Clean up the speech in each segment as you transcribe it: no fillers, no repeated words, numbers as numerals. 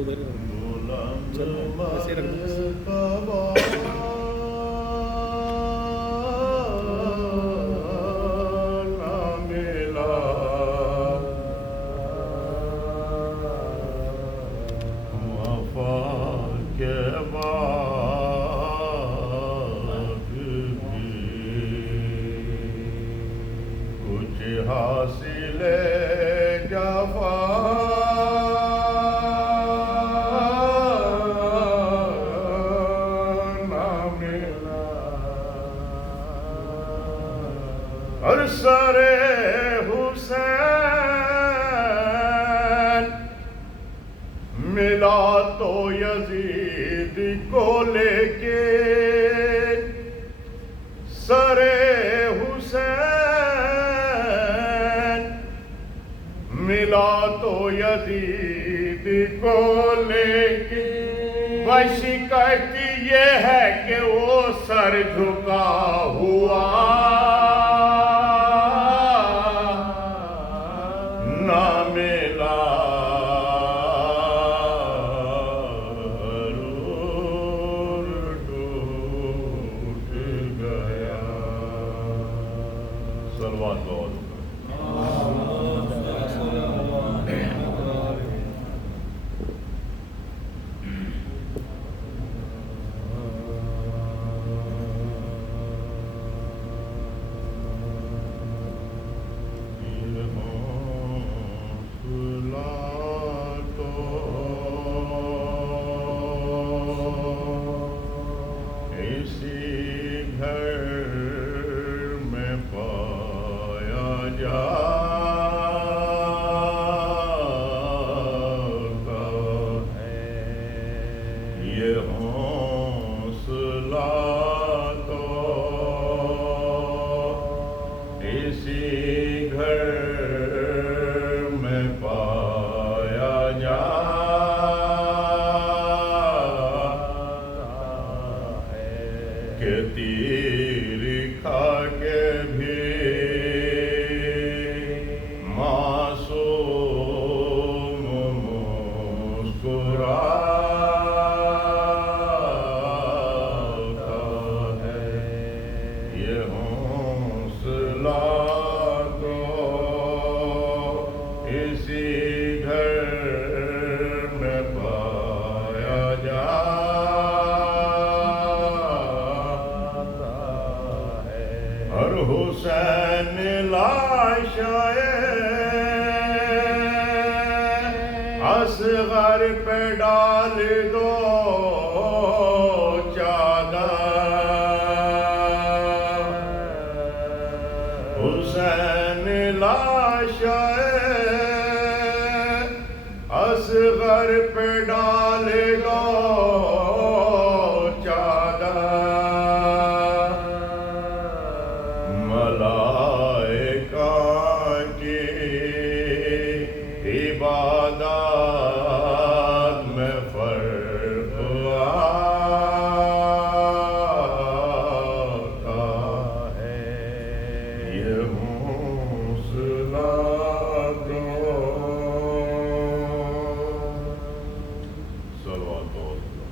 تو ادھر چلنا ایسے رکھ دو. حاصل جفا نہ ملا اور سر حسین ملا تو یزید کو لے کے سر ملا تو یزید کو لے کے شکایت یہ ہے کہ وہ سر جھکا ہوا نہ ملا ٹوٹ گیا. صلوات بہت تیر کھا کے بھی معصوم مسکراتا ہے. یہ حوصلہ تو اسی گھر میں پایا جاتا حسین لاشائے اصغر پہ ڈال دو چادر. حسین لاشائے اصغر پہ ڈال دو چادر. ملائکہ کی عبادات میں فرق آتا ہے. یہ حوصلہ دو. صلوات اللہ.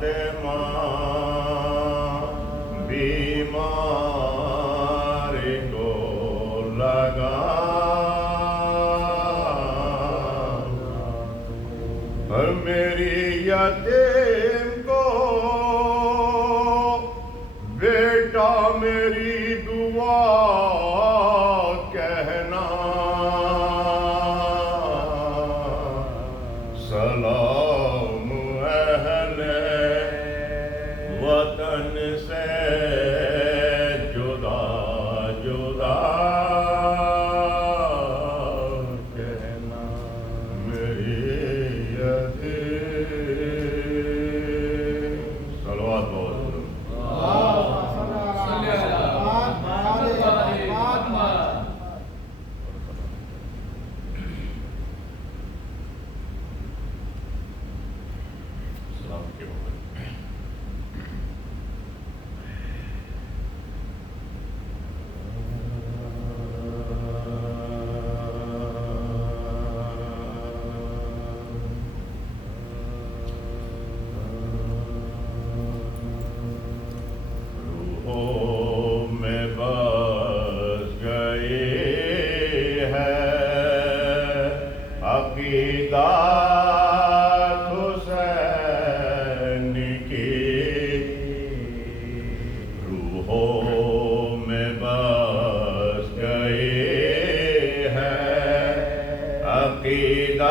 فاطمہ بیمار کو لگا اور میری یتیم کو بیٹا میری دعا کہنا سلام اہل وطن سے جدا جدا کہنا میری یتیم صلوات بہت میں بس گئی ہے عقیدت حسین کی روحوں میں بس گئی ہے عقیدت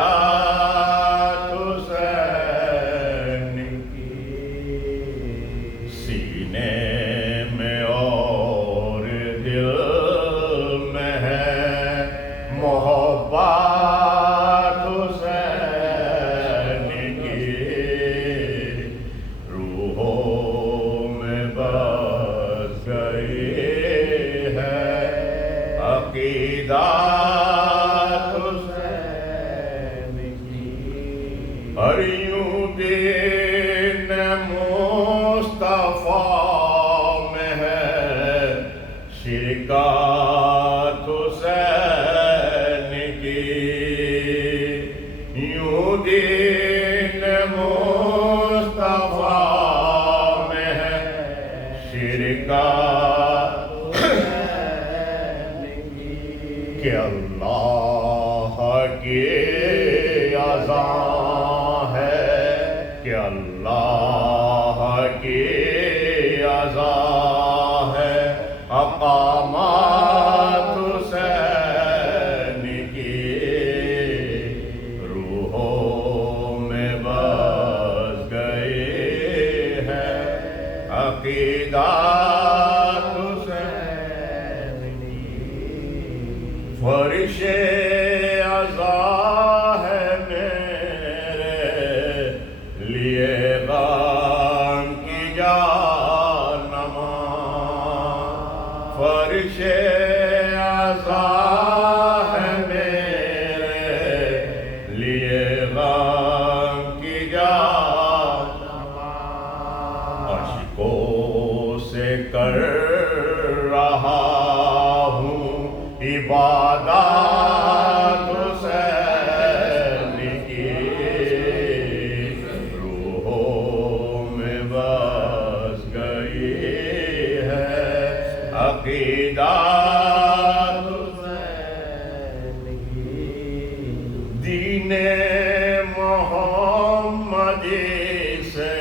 حسین کی سینے محبت حسین کی روحوں میں بس گئی ہے عقیدت حسین کی اور یوں دین مصطفیٰ میں ہے شرکت حسین یوں دین مصطفیٰ میں ہے شرکت کہ اللہ کی اذان ہے کہ اللہ کی اذان ہے اقامت حسین کی روحوں میں بس گئی ہے عقیدت حسین کی فرش عزا ہے میرے لیے غم کی جانما فرش عزا ہے میرے لیے غم کی جانما اشکوں سے کر رہا ہوں عبادت حسین کی روحوں میں بس گئی ہے عقیدت حسین کی دین محمدی سے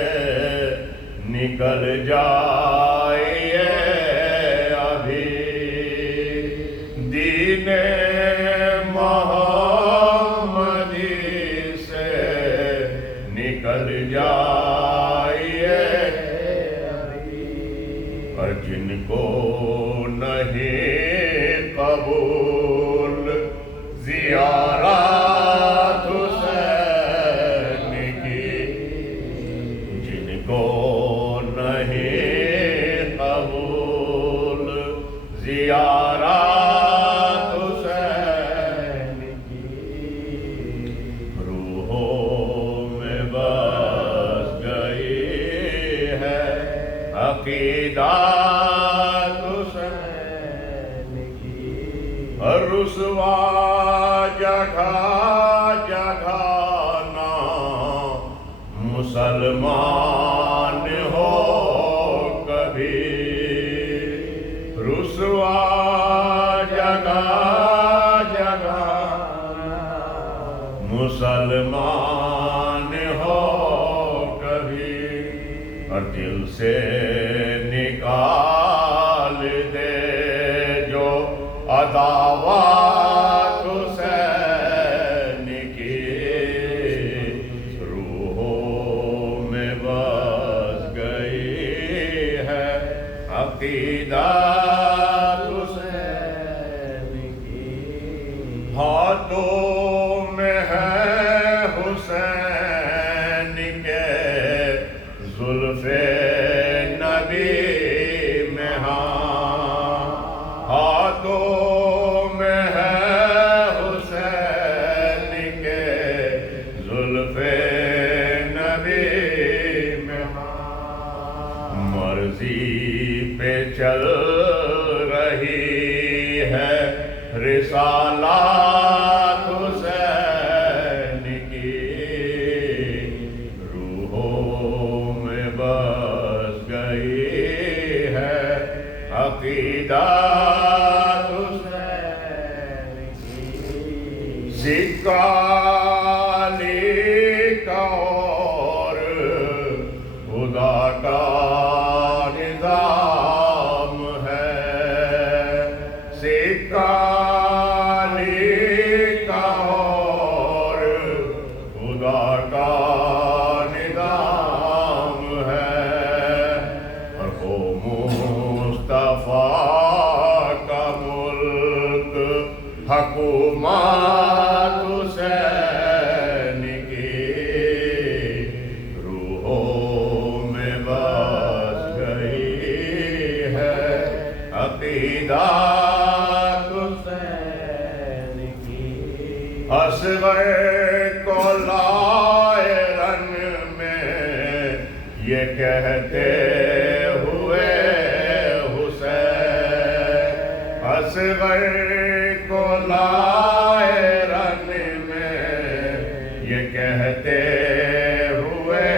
نکل جائیے دین محمدی سے نکل جائیے اور جن کو نہیں قبول زیارت حسین کی جن کو نہیں قبول زیارت عقیدت حسین کی رسوا جگہ جگہ نا مسلمان مسلمان ہو کبھی اور دل سے نکال دے جو عداوت حسین کی، روحوں میں بس گئی ہے عقیدت حسین کی، ہاتھوں میں ہے حسین کے زلف نبی میں، ہاتھوں میں ہے حسین کے زلف نبی میں، مرضی پہ چل رہی ہے رسالات حسین کی، روحوں میں بس گئی ہے عقیدت حسین کی، سکہ لکھا اور خدا کا نظام ہے، سکہ لکھا اور خدا کا نظام ہے، اور وہ مصطفیٰ کا ملک حکومت حسین کی، روحوں میں بس گئی ہے عقیدت حسین کی، اصغر کو لائے رن میں یہ کہتے ہوئے حسین، اصغر کو لائے رن میں یہ کہتے ہوئے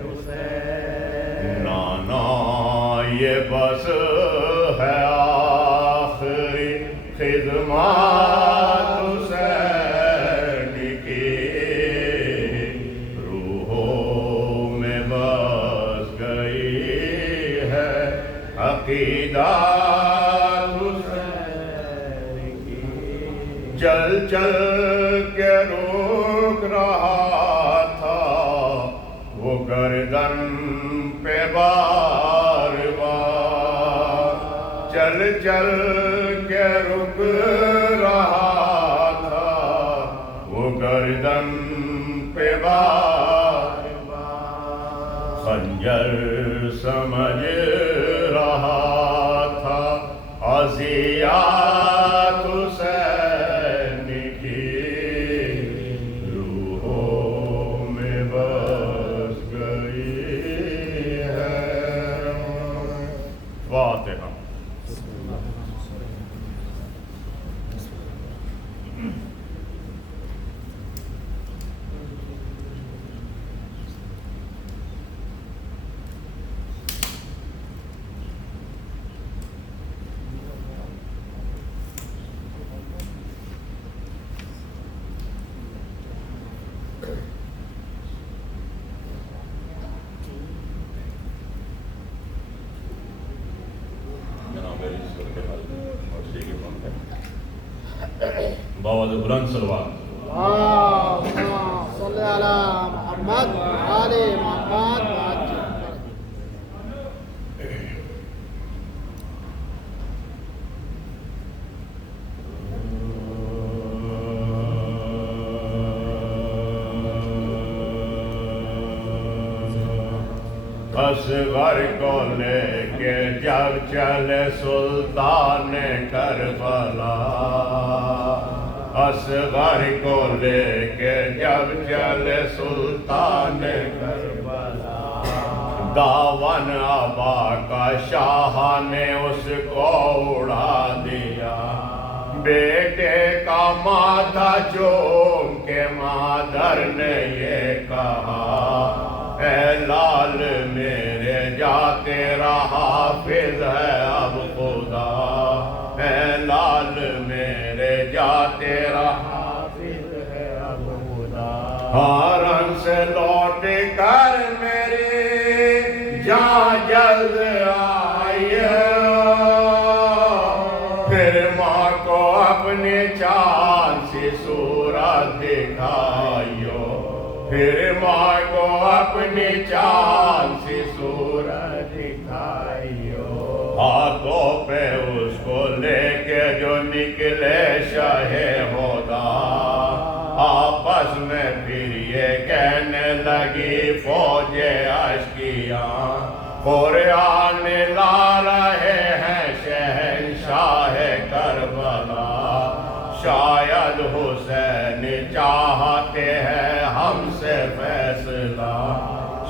حسین، نانا یہ بس ہے آخری خدمات حسین کی، روحوں میں بس گئی ہے عقیدت حسین کی، چل چل کے روک رہا تھا وہ گردن پہ بار بار، چل چل کے رک رہا تھا وہ گردن پہ بار بار، خنجر سمجھ رہا تھا اذیات حسین کی، روحوں میں بس گئی ہے فاتحہ۔ باوض بلند صلوات اللهم صل على محمد وآل محمد وعجل اصغر کو لے کے جب چلے سلطان کربلا، اصغر کو لے کے جب چلے سلطان کربلا، داون آبا کا شاہ نے اس کو اڑا دیا، بیٹے کا ماتھا چوم کے مادر نے یہ کہا، اے لال میرے جا تیرا حافظ ہے اب خدا، اے لال میرے جا تیرا حافظ ہے اب خدا، حرم سے لوٹ کر میری جان جلد آئی پھر ماں کو اپنی چال سی صورت دکھائیو پھر ماں کو اپنی چال سی صورت دکھائیو ہاتھوں پہ اس کو لے کے جو نکلے شاہ ہدا آپس میں پھر یہ کہنے لگی فوج اشکیاں قرآن لا رہے ہیں شہنشاہ کربلا شاید حسین چاہتے ہیں ہم سے فیصلہ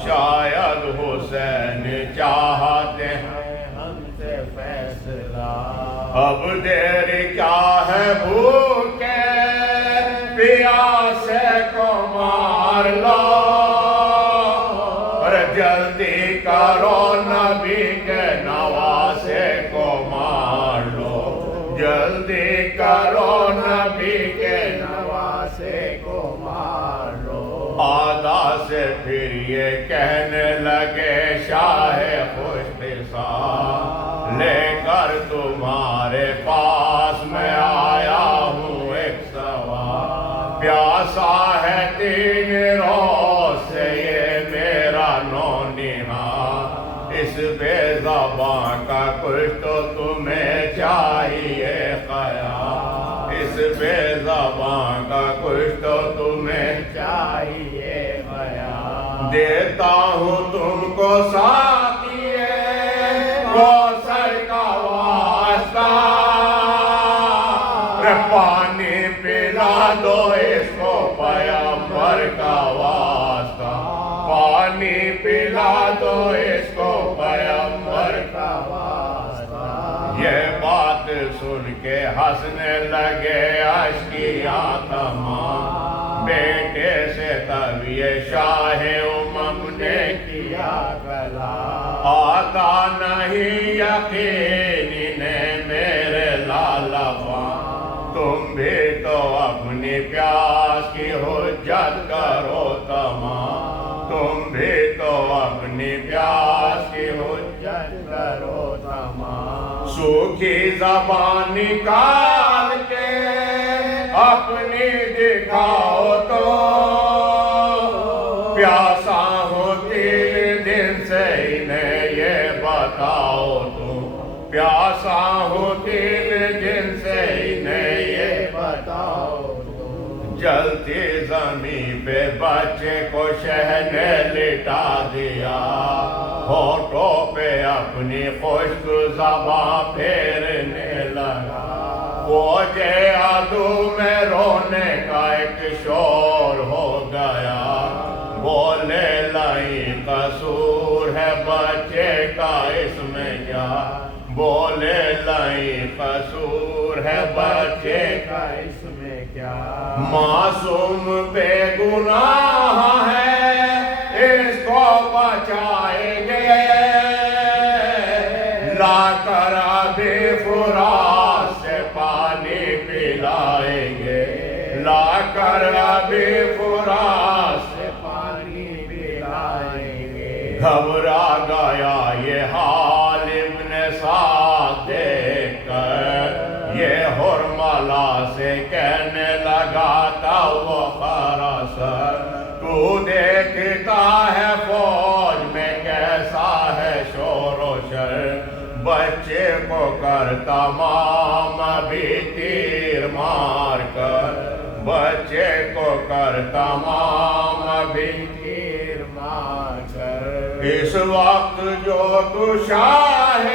شاید حسین چاہتے ہیں ہم سے فیصلہ اب دیر کیا ہے بھوکے پیاسے کو مار لو اور جلدی کرو نبی کے نواسے کو مار لو جلدی کرو نبی کے نواسے کو مار لو آدھا سے پھر یہ کہنے لگے شاہ خوش خصال لے کر تمہارے پاس میں آیا ہوں ایک سوال پیاسا ہے 3 روز سے یہ میرا نونہال اس بے زبان کا کچھ تو تمہیں چاہیے خیال اس بے زبان کا کچھ تو تمہیں چاہیے خیال دیتا ہوں تم کو ساتھیے کوثر کا واسطہ پانی پلا دو اس کو پیغمبر کا واسطہ پانی پلا دو اس کو پیغمبر کا واسطہ یہ بات سن کے ہنسنے لگے اشکیاں تمام بیٹے سے تب یہ شاہ امم نے کیا کلام آتا نہیں یقین انہیں میرے لالا پان تم بھی تو اپنی پیاس کی حجت کرو تمام تم بھی تو اپنی پیاس کی حجت کرو تمام سوکھی زبان نکال کے اپنی دکھاؤ تو پیاسا ہو 3 دن سے انہیں یہ بتاؤ تم پیاسا ہو 3 دن سے انہیں یہ بتاؤ جلتی زمین پہ بچے کو شہ نے لٹا دیا ہونٹوں پہ اپنی خشک زبان پھیرنے لگا فوج عدو میں رونے کا ایک شور ہو گیا بولے لائی قصور ہے بچے کا اس میں کیا بولے لائی قصور ہے بچے کا اس میں کیا معصوم بے گناہ ہے اس کو بچائیں گے لا کر ابھی فرات سے پانی پلائیں گے لا کر ابھی فرات سے پانی پلائیں گے گھبرا گیا یہ حال ابن سعد دیکھ کر یہ حرملہ سے کہنے لگا تھا وہ خراسر تو دیکھتا ہے فوج میں کیسا ہے شور و شر بچے کو کر تمام ابھی تیر مار کر بچے کو کر تمام ابھی تیر مار کر اس وقت جو تو شاہ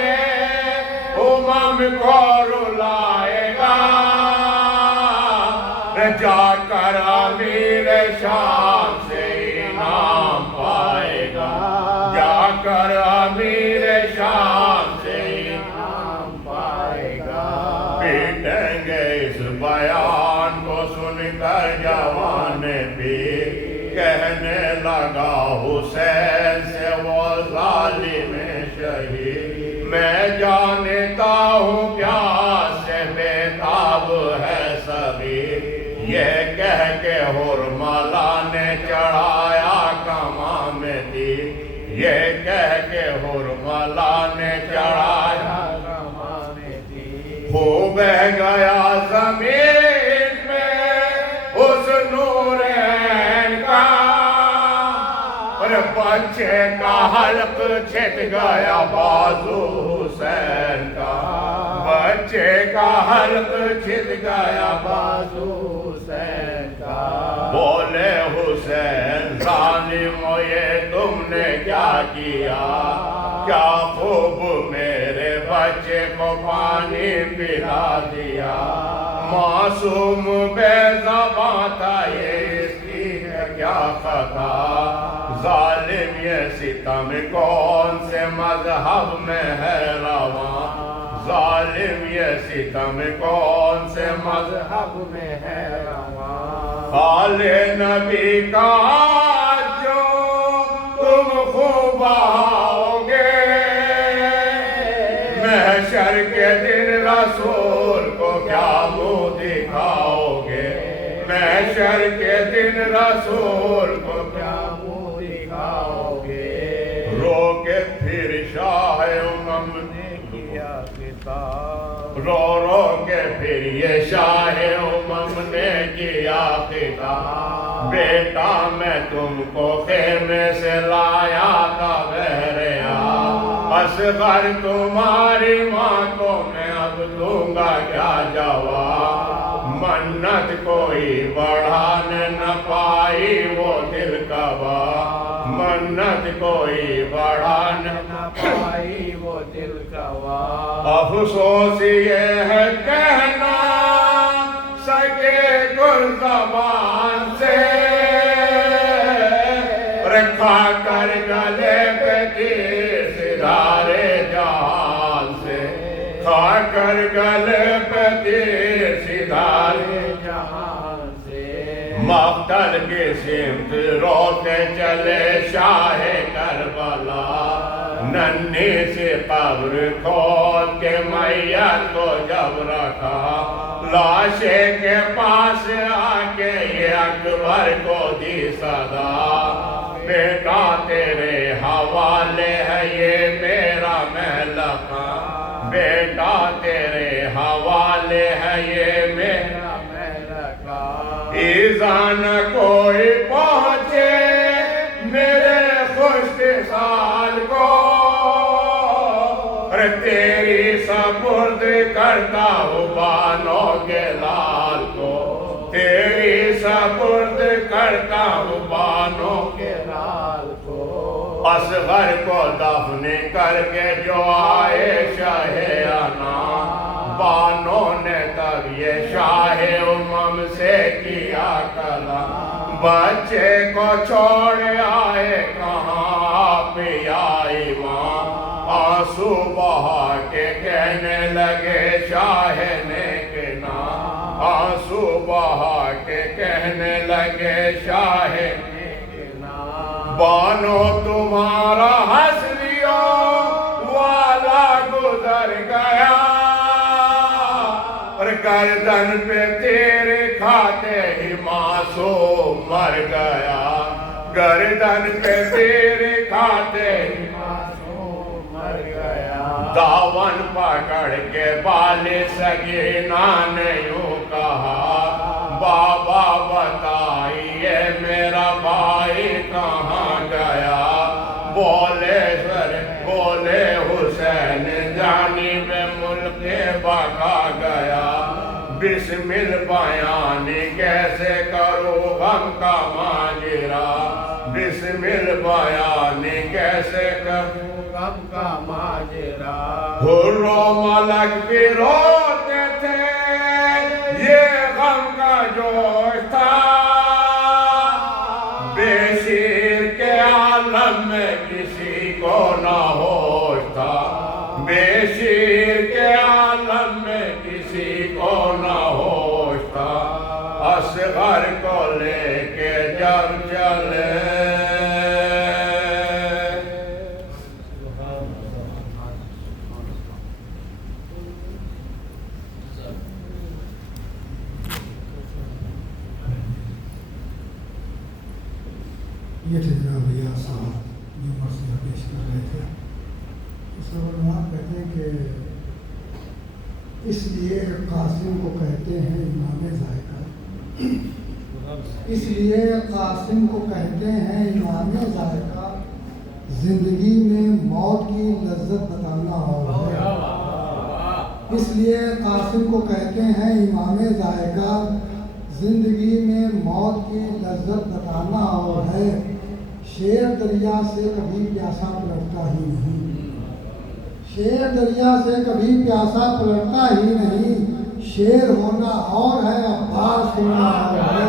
امم کو رلائے گا جا کر امیر شام سے انعام پائے گا جا کر امیر شام سے انعام پائے گا پیٹیں گے اس بیان کو سن کر جوان پیر کہنے لگا حسین سے وہ ظالم شہید میں جانتا ہوں پیاس سے بےتاب ہے سبھی یہ کہہ کے حرملہ نے یہ کہہ کے حرملا نے چڑھایا ہو بہ گیا زمین میں اس نورین کا اور بچے کا حلق چھٹ گیا بازو حسین کا بچے کا حلق چھٹ گیا بازو حسین کا بولے حسین ظالم یہ تم نے کیا کیا کیا خوب میرے بچے کو پانی پلا دیا معصوم بے زباں تھا یہ اس کی ہے کیا خطا ظالم یہ ستم کون سے مذہب میں ہے رواں ظالم یہ ستم کون سے مذہب میں ہے رواں خال نبی کا جو تم خوب آؤ گے محشر کے دن رسول کو کیا منہ دکھاؤ گے محشر کے دن رسول کو کیا منہ دکھاؤ گے رو کے پھر شاہ امم نے کیا خطاب رو رو کے پھر یہ شاہ امم نے کیا خطاب بیٹا میں تم کو خیمے سے لایا تھا بہریا اصغر تمہاری ماں کو میں اب دوں گا کیا جواب منت کوئی بڑھان نہ پائی وہ دل کا بات منت کوئی بڑھان نہ پائی وہ دل کا بات افسوس یہ ہے کہنا سکے گل زبان سے رکھا کر گلے پہ تیر ستارے جہان سے کھا کر گلے پہ تیر ستارے جہان سے مقتل کی سمت روتے چلے شاہ کربلا ننھی سی قبر کھود کے میت کو جب رکھا لاشے کے پاس آکے یہ اکبر کو دی صدا بیٹا تیرے حوالے ہے یہ میرا محلقہ بیٹا تیرے حوالے ہے یہ میرا محلقہ ایزا نہ کوئی پہنچے میرے خشک سال کو تیری سپرد کرتا ہوں بانوں کے لال کو تیری سپرد کرتا ہوں بانوں کے لال کو اصغر کو دفن کر کے جو آئے شاہ انا بانوں نے تب یہ شاہ امم سے کیا کلام بچے کو چھوڑ آئے کہاں پیائی ماں آنسو بہا کے کہنے لگے شاہ نے کہ نام آنسو بہا کے کہنے لگے شاہ نے کہ نام بانو تمہارا حسریوں والا گزر گیا اور گردن پہ تیرے کھاتے ہی معصوم مر گیا گردن پہ تیرے کھاتے ہی داون پکڑ کے بال سگینا نے یوں کہا بابا بتائیے میرا بھائی کہاں گیا بولے حسین جانب ملک بقا گیا بسمل بیانی کیسے کرو غم کا ماجرا بسمل بیانی کیسے کرو غم کا ماجرا حر و ملک بھی روتے تھے یہ غم کا جوش تھا بے شیر کے عالم میں کسی کو نہ ہوش تھا بے شیر کے عالم میں کسی کو نہ ہوش تھا اصغر کو لے کے جب چلے یہ تھے جناب یا صاحب جو مرسی علماء کہتے ہیں کہ اس لیے قاسم کو کہتے ہیں امام ذائقہ، اس لیے قاسم کو کہتے ہیں امام ذائقہ، زندگی میں موت کی لذت بتانا اور ہے۔ اس لیے قاسم کو کہتے ہیں امام ذائقہ، زندگی میں موت کی لذت بتانا اور ہے۔ شیر دریا سے کبھی پیاسا پلٹتا ہی نہیں، شیر دریا سے کبھی پیاسا پلٹتا ہی نہیں، شیر ہونا اور ہے عباس ہونا اور ہے،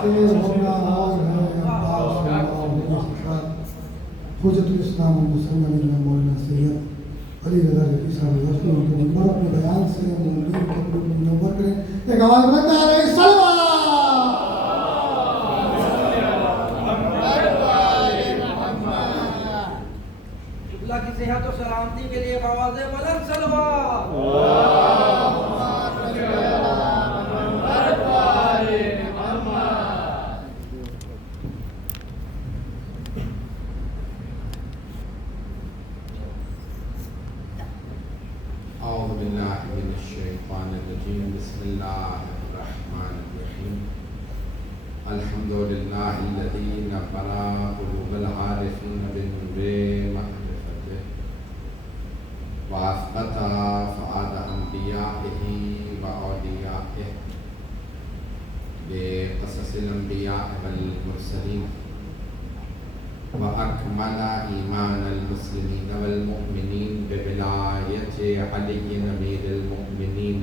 شیر ہونا اور ہے عباس ہونا اور ہے۔ حجت الاسلام والمسلمین مولانا سید علی رضا رفیع صاحب کے منبر اپنے بیان سے مومنین کو منور کریں۔ ایک آواز بلند آ رہی صلوات۔ اللہ کی صحت و سلامتی کے لیے آواز بلند صلوات۔ أعوذ بالله من الشيطان الرجيم بسم الله الرحمن الرحيم الحمد لله الذي نبر قلوب العارفين بنور معرفته وأثبت فؤاد أنبيائه وأوليائه بقصص الأنبياء والمرسلين وأكمل إيمان المسلمين والمؤمنين بولاية علي أمير المؤمنين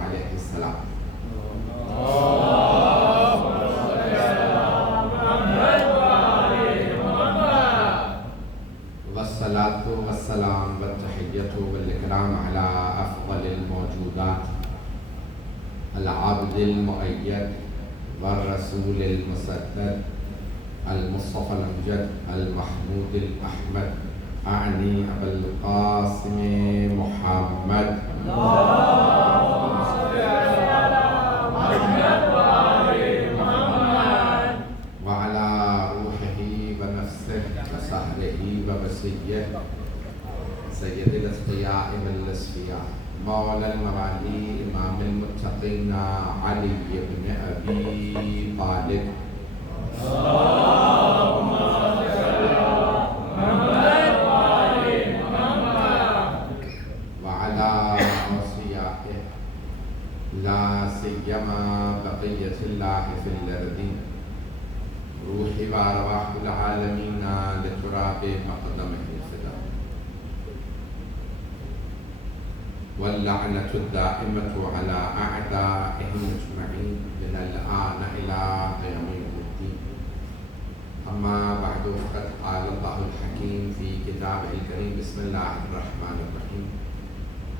عليه السلام والصلاة والسلام والتحية والإكرام على أفضل الموجودات العبد المؤيد والرسول المسدد المصطفى الأمجد المحمود الأحمد أعني أبا القاسم محمد وعلى روحه ونفسه وسهره ووصيه سيد الأتقياء والأصفياء مولى الموالي إمام المتقين علي بن أبي طالب وعلى أوصيائه لا سيما بقية الله في الأرضين روحي وأرواح العالمين لتراب مقدمه الفداء واللعنة الدائمة على أعدائهم أجمعين من الآن إلى قيام يوم الدين أما بعد فقد قال الله الحكيم في كتابه الكريم بسم الله الرحمن الرحيم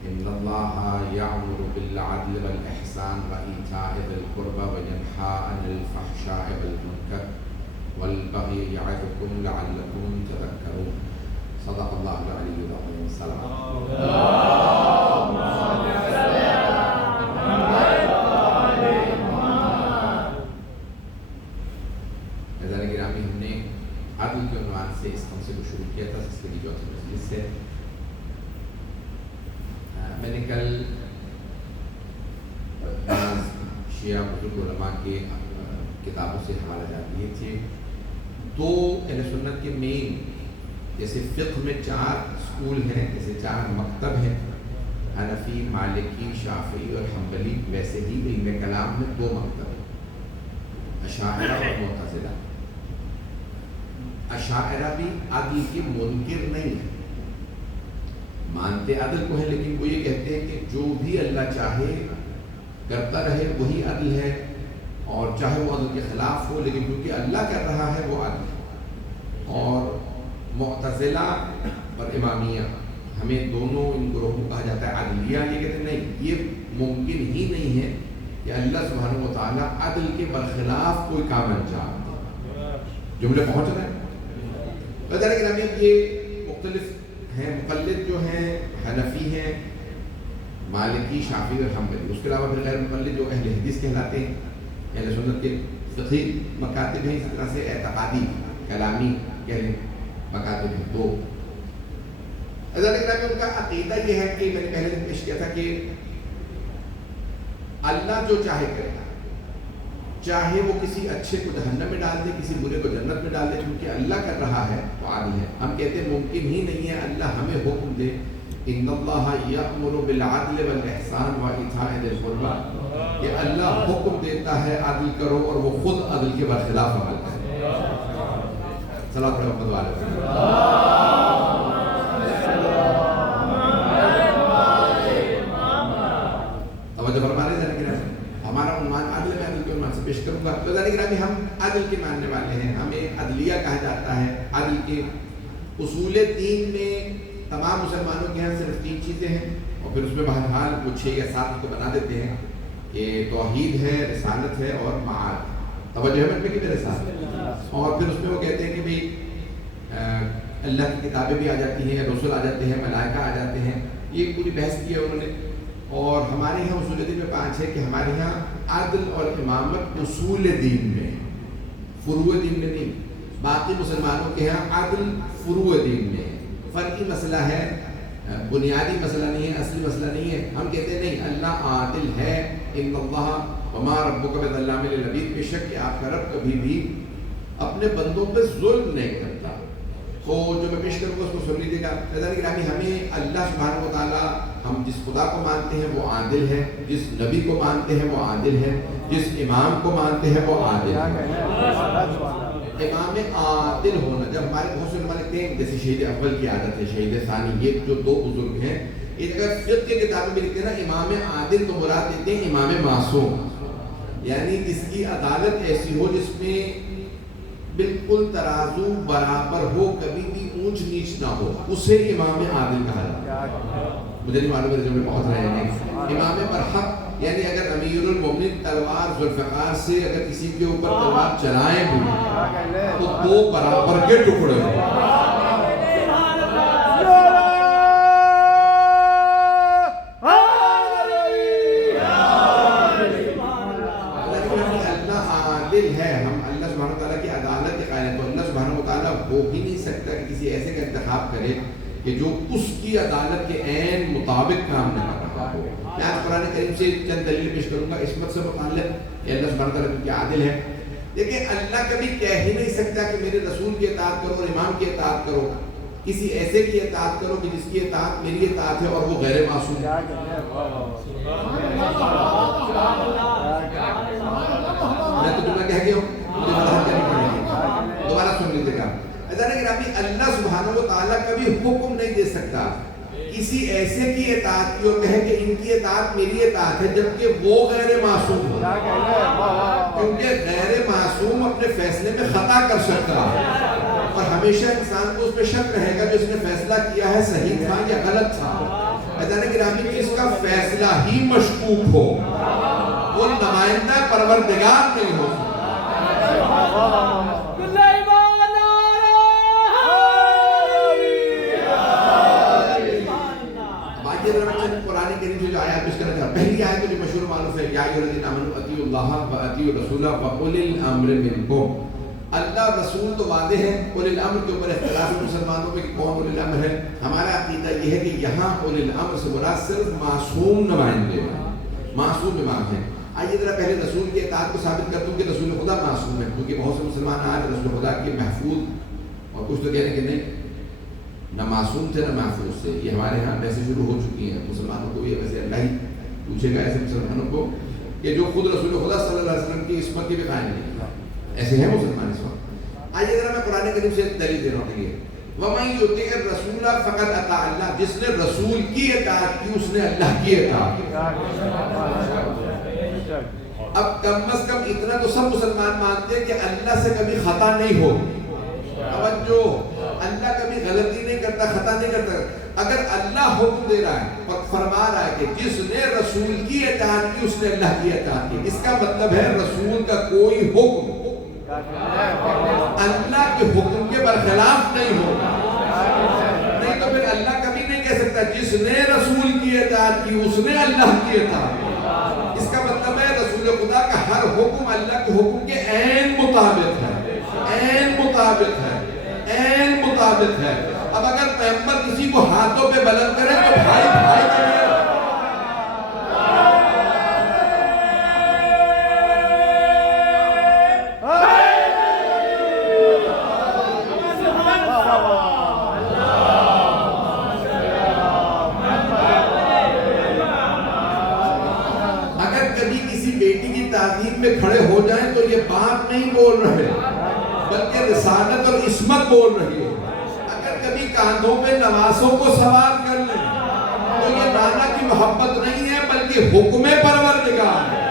إن الله يأمر بالعدل والإحسان وإيتاء ذي القربى وينهى عن الفحشاء والمنكر والبغي يعظكم لعلكم تذكرون صدق الله العلي العظيم السلام عدل کے عنوان سے اس خمسے کو شروع کیا تھا جس کے لیے چوتھی مجلس سے میں نے کل شیعہ بزرگ علماء کے کتابوں سے حوالہ جات دیے تھے۔ دو اہل سنت کے مین جیسے فقہ میں 4 اسکول ہیں، جیسے 4 مکتب ہیں، حنفی، مالکی، شافعی اور حنبلی، ویسے ہی علم کلام میں 2 مکتب ہیں، اشاعرہ اور معتزلہ۔ اشاعرہ بھی عدل کے منکر نہیں ہیں، مانتے عدل کو ہے، لیکن وہ یہ کہتے ہیں کہ جو بھی اللہ چاہے کرتا رہے وہی عدل ہے، اور چاہے وہ عدل کے خلاف ہو، لیکن کیونکہ اللہ کر رہا ہے وہ عدل ہے۔ اور معتزلہ اور امامیہ، ہمیں دونوں ان گروہوں کو کہا جاتا ہے عدلیہ، یہ کہتے ہیں نہیں، یہ ممکن ہی نہیں ہے کہ اللہ سبحانہ و تعالیٰ عدل کے برخلاف کوئی کام انجام دے۔ جملے پہنچ رہے ہیں؟ یہ مختلف ہیں، مقلد جو ہیں حنفی ہیں، مالکی، شافعی اور حنبلی، اس کے علاوہ پھر غیر مقلد جو اہل حدیث کہلاتے ہیں، اہل سنت کے فقہی مکاتب ہیں، اس طرح سے اعتقادی کلامی کہہ لیں مکاتب ہیں 2۔ حضرت گرامی ان کا عقیدہ یہ ہے کہ میں نے پہلے دن پیش کیا تھا کہ اللہ جو چاہے کرے گا، چاہے وہ کسی اچھے کو جہنم میں ڈال دے، کسی برے کو جنت میں ڈال دے، کیونکہ اللہ کر رہا ہے تو عادل ہے۔ ہم کہتے ہیں ممکن ہی نہیں ہے اللہ ہمیں حکم دے ان اللہ یأمر بالعدل والاحسان وایتاء ذی القربى، کہ اللہ حکم دیتا ہے عدل کرو اور وہ خود عدل کے برخلاف عمل کرے۔ صلاۃ محمد والے توجہ فرما رہے ہیں۔ ہمارا عنوان عدل میں عدل کے عنوان سے پیش کروں گا۔ تو گرامی ہم عدل کے ماننے والے ہیں، ہمیں عدلیہ کہا جاتا ہے۔ عدل کے اصول دین میں تمام مسلمانوں کے یہاں صرف 3 چیزیں ہیں، اور پھر اس میں بہرحال وہ 6 یا 7 کو بنا دیتے ہیں کہ توحید ہے، رسالت ہے اور معاد۔ توجہ ہے میں کہ میرے ساتھ؟ اور پھر اس میں وہ کہتے ہیں کہ بھئی اللہ کی کتابیں بھی آ جاتی ہیں، رسول آ جاتے ہیں، ملائکہ آ جاتے ہیں۔ یہ پوری بحث کی ہے انہوں نے۔ اور ہمارے یہاں اصول دین میں 5 ہے کہ ہمارے یہاں عدل اور امامت اصول دین میں، فروع دین میں نہیں۔ باقی مسلمانوں کے یہاں عدل فروع دین میں ہے، فرعی مسئلہ ہے، بنیادی مسئلہ نہیں ہے، اصلی مسئلہ نہیں ہے۔ ہم کہتے ہیں نہیں، اللہ عادل ہے، ان اللہ وما ربک بظلام للعبید، بے شک کہ آپ کا رب کبھی بھی اپنے بندوں پہ ظلم نہیں کرتا۔ تو جو میں پیش کروں گا اس کو سن لیجیے گا۔ حضرات گرامی، ہمیں اللہ سبحانہ و تعالیٰ، ہم جس خدا کو مانتے ہیں وہ عادل ہے، جس نبی کو مانتے ہیں وہ عادل ہے، جس امام کو مانتے ہیں وہ عادل ہے۔ امام عادل ہونا، جب ہمارے بہت سے علماء لکھتے ہیں جیسے شہید اول کی عادت ہے، شہید ثانی، یہ جو 2 بزرگ ہیں، ایک اگر فقہ کی کتابیں میں لکھتے ہیں نا امام عادل، تو مراد دیتے ہیں امام معصوم، یعنی جس کی عدالت ایسی ہو جس میں بالکل ترازو برابر ہو، کبھی بھی اونچ نیچ نہ ہو، اسے امام عادل کہا جاتا ہے۔ مجھے نہیں معلوم ہے جو میں پہنچ رہے ہیں۔ امام برحق یعنی اگر امیر المومنین تلوار ذوالفقار سے اگر کسی کے اوپر تلوار چلائیں بھی تو 2 برابر کے ٹکڑے ہوں۔ ہو بھی نہیں سکتا کہ کسی ایسے کا انتخاب کرے کہ جو اس کی عدالت کے عین مطابق کام نہ کر رہا ہو۔ میں آج قرآن کریم سے چند دلیل پیش کروں گا عصمت سے متعلق، کہ اللہ سبحانہ تعالیٰ کیونکہ عادل ہے۔ دیکھیں، اللہ کبھی کہہ ہی نہیں سکتا کہ میرے رسول کی اطاعت کرو اور امام کی اطاعت کرو، کسی ایسے کی اطاعت کرو کہ جس کی اطاعت میری اطاعت ہے اور وہ غیر معصوم ہے۔ میں تو جملہ کہہ گیا ہوں، مجھے وضاحت کرنی پڑے گی، دوبارہ سن لیجیے گا۔ اللہ سبحانہ و تعالیٰ کبھی حکم نہیں دے سکتا کسی ایسے کی اطاعت کی اور کہے کہ ان کی اطاعت میری اطاعت ہے، جبکہ وہ غیر معصوم ہو، کیونکہ غیر معصوم اپنے فیصلے میں خطا کر سکتا ہے، اور ہمیشہ انسان کو اس پہ شک رہے گا جو اس نے فیصلہ کیا ہے صحیح تھا یا غلط تھا۔ حضرت گرامی، جس کا فیصلہ ہی مشکوک ہو وہ نمائندہ پروردگار نہیں ہو۔ قرآن کریم سے جو آیات پیش کرنا چاہتا، پہلی آیت جو مشہور معروف ہے، یا ایھا الذین آمنوا اطیعوا اللہ واطیعوا الرسول واولی الامر منکم۔ اللہ رسول تو واضح ہے، اولی الامر کے اوپر اختلاف ہے مسلمانوں میں کہ کون اولی الامر ہے۔ ہمارا عقیدہ یہ ہے کہ یہاں اولی الامر سے مراد صرف معصوم نمائندے ہیں، معصوم امام ہیں۔ آئیے ذرا پہلے رسول کی اطاعت کو ثابت کر دوں کہ رسول خدا معصوم ہے، کیونکہ بہت سے مسلمان آج رسول خدا کے محفوظ، اور کچھ تو کہہ رہے ہیں کہ نہیں، نہ معصوم تھے نہ محفوظ تھے۔ یہ ہمارے ہاں ویسے شروع ہو چکی ہیں، مسلمانوں کو یہ ویسے اللہ ہی پوچھے گا ایسے مسلمانوں کو کہ جو خود رسول خدا صلی اللہ علیہ وسلم کی عصمت کے بھی قائم نہیں، ایسے ہیں مسلمان اس وقت۔ آئیے ذرا میں قرآن کریم سے دلیل دے رہا ہوں کہ وَمَن يُطِعِ الرَّسُولَ فَقَدْ أَطَاعَ اللَّهَ، جس نے رسول کی اطاعت کی اس نے اللہ کی اطاعت کی۔ اب کم از کم اتنا تو سب مسلمان مانتے ہیں کہ اللہ سے کبھی خطا نہیں ہو، توجہ، اللہ کبھی غلطی نہیں کرتا، خطا نہیں کرتا۔ اگر اللہ حکم دے رہا ہے اور فرما رہا ہے کہ جس نے رسول کی اطاعت کی اس نے اللہ کی اطاعت کی، اس کا مطلب ہے رسول کا کوئی حکم اللہ کے حکم کے برخلاف نہیں ہوگا، نہیں تو پھر اللہ کبھی نہیں کہہ سکتا جس نے رسول کی اطاعت کی اس نے اللہ کی اطاعت کی۔ اس کا مطلب ہے رسول خدا کا ہر حکم اللہ کے حکم کے عین مطابق ہے، عین مطابق ہے، عین مطابق ہے۔ اب اب اگر پیغمبر کسی کو ہاتھوں پہ بلند کرے تو بھائی بھائی چلیے. تعظیم میں کھڑے ہو جائیں تو یہ باپ نہیں بول رہے بلکہ رسالت اور عصمت بول رہی ہے. اگر کبھی کاندھوں پہ نواسوں کو سوار کر لیں تو یہ نانا کی محبت نہیں ہے بلکہ حکم پروردگار ہے.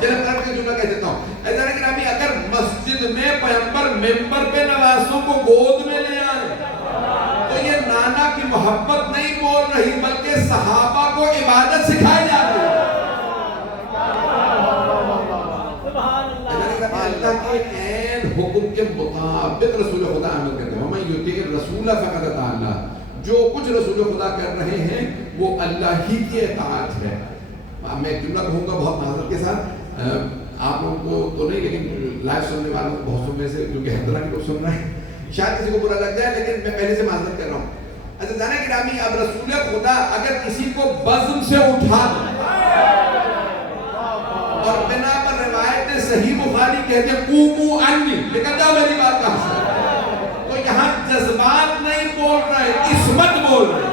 چلے کر کے جملہ کہہ دیتا ہوں. ایسا ہے کہ اگر مسجد میں پیغمبر ممبر پہ نواسوں کو گود میں لے آئے تو یہ نانا کی محبت نہیں بول رہی بلکہ صحابہ کو عبادت سکھائی جا رہی ہے. اللہ کے عین حکم کے مطابق رسول خدا عمل کرتے ہیں. وَمَن يُطِعِ الرَّسُولَ فَقَدْ أَطَاعَ اللَّهَ. جو کچھ رسول خدا کر رہے ہیں وہ اللہ ہی کی اطاعت ہے. میں ایک جملہ کہوں گا بہت معذرت کے ساتھ, آپ لوگوں کو تو نہیں لیکن لائیو سننے والوں کو بہت میں سے کیونکہ حیدرآباد کے لوگ سن رہے ہیں, شاید کسی کو برا لگ جائے لیکن میں پہلے سے معذرت کر رہا ہوں. اچھا جانا گرامی, اب رسول خدا اگر کسی کو بزم سے اٹھا اور بنا پر روایت صحیح بخاری کہتے ہیں قوموا عنی, نکل جاؤ میری بات کہاں سے, تو یہاں جذبات نہیں بول رہے, عصمت بول رہے.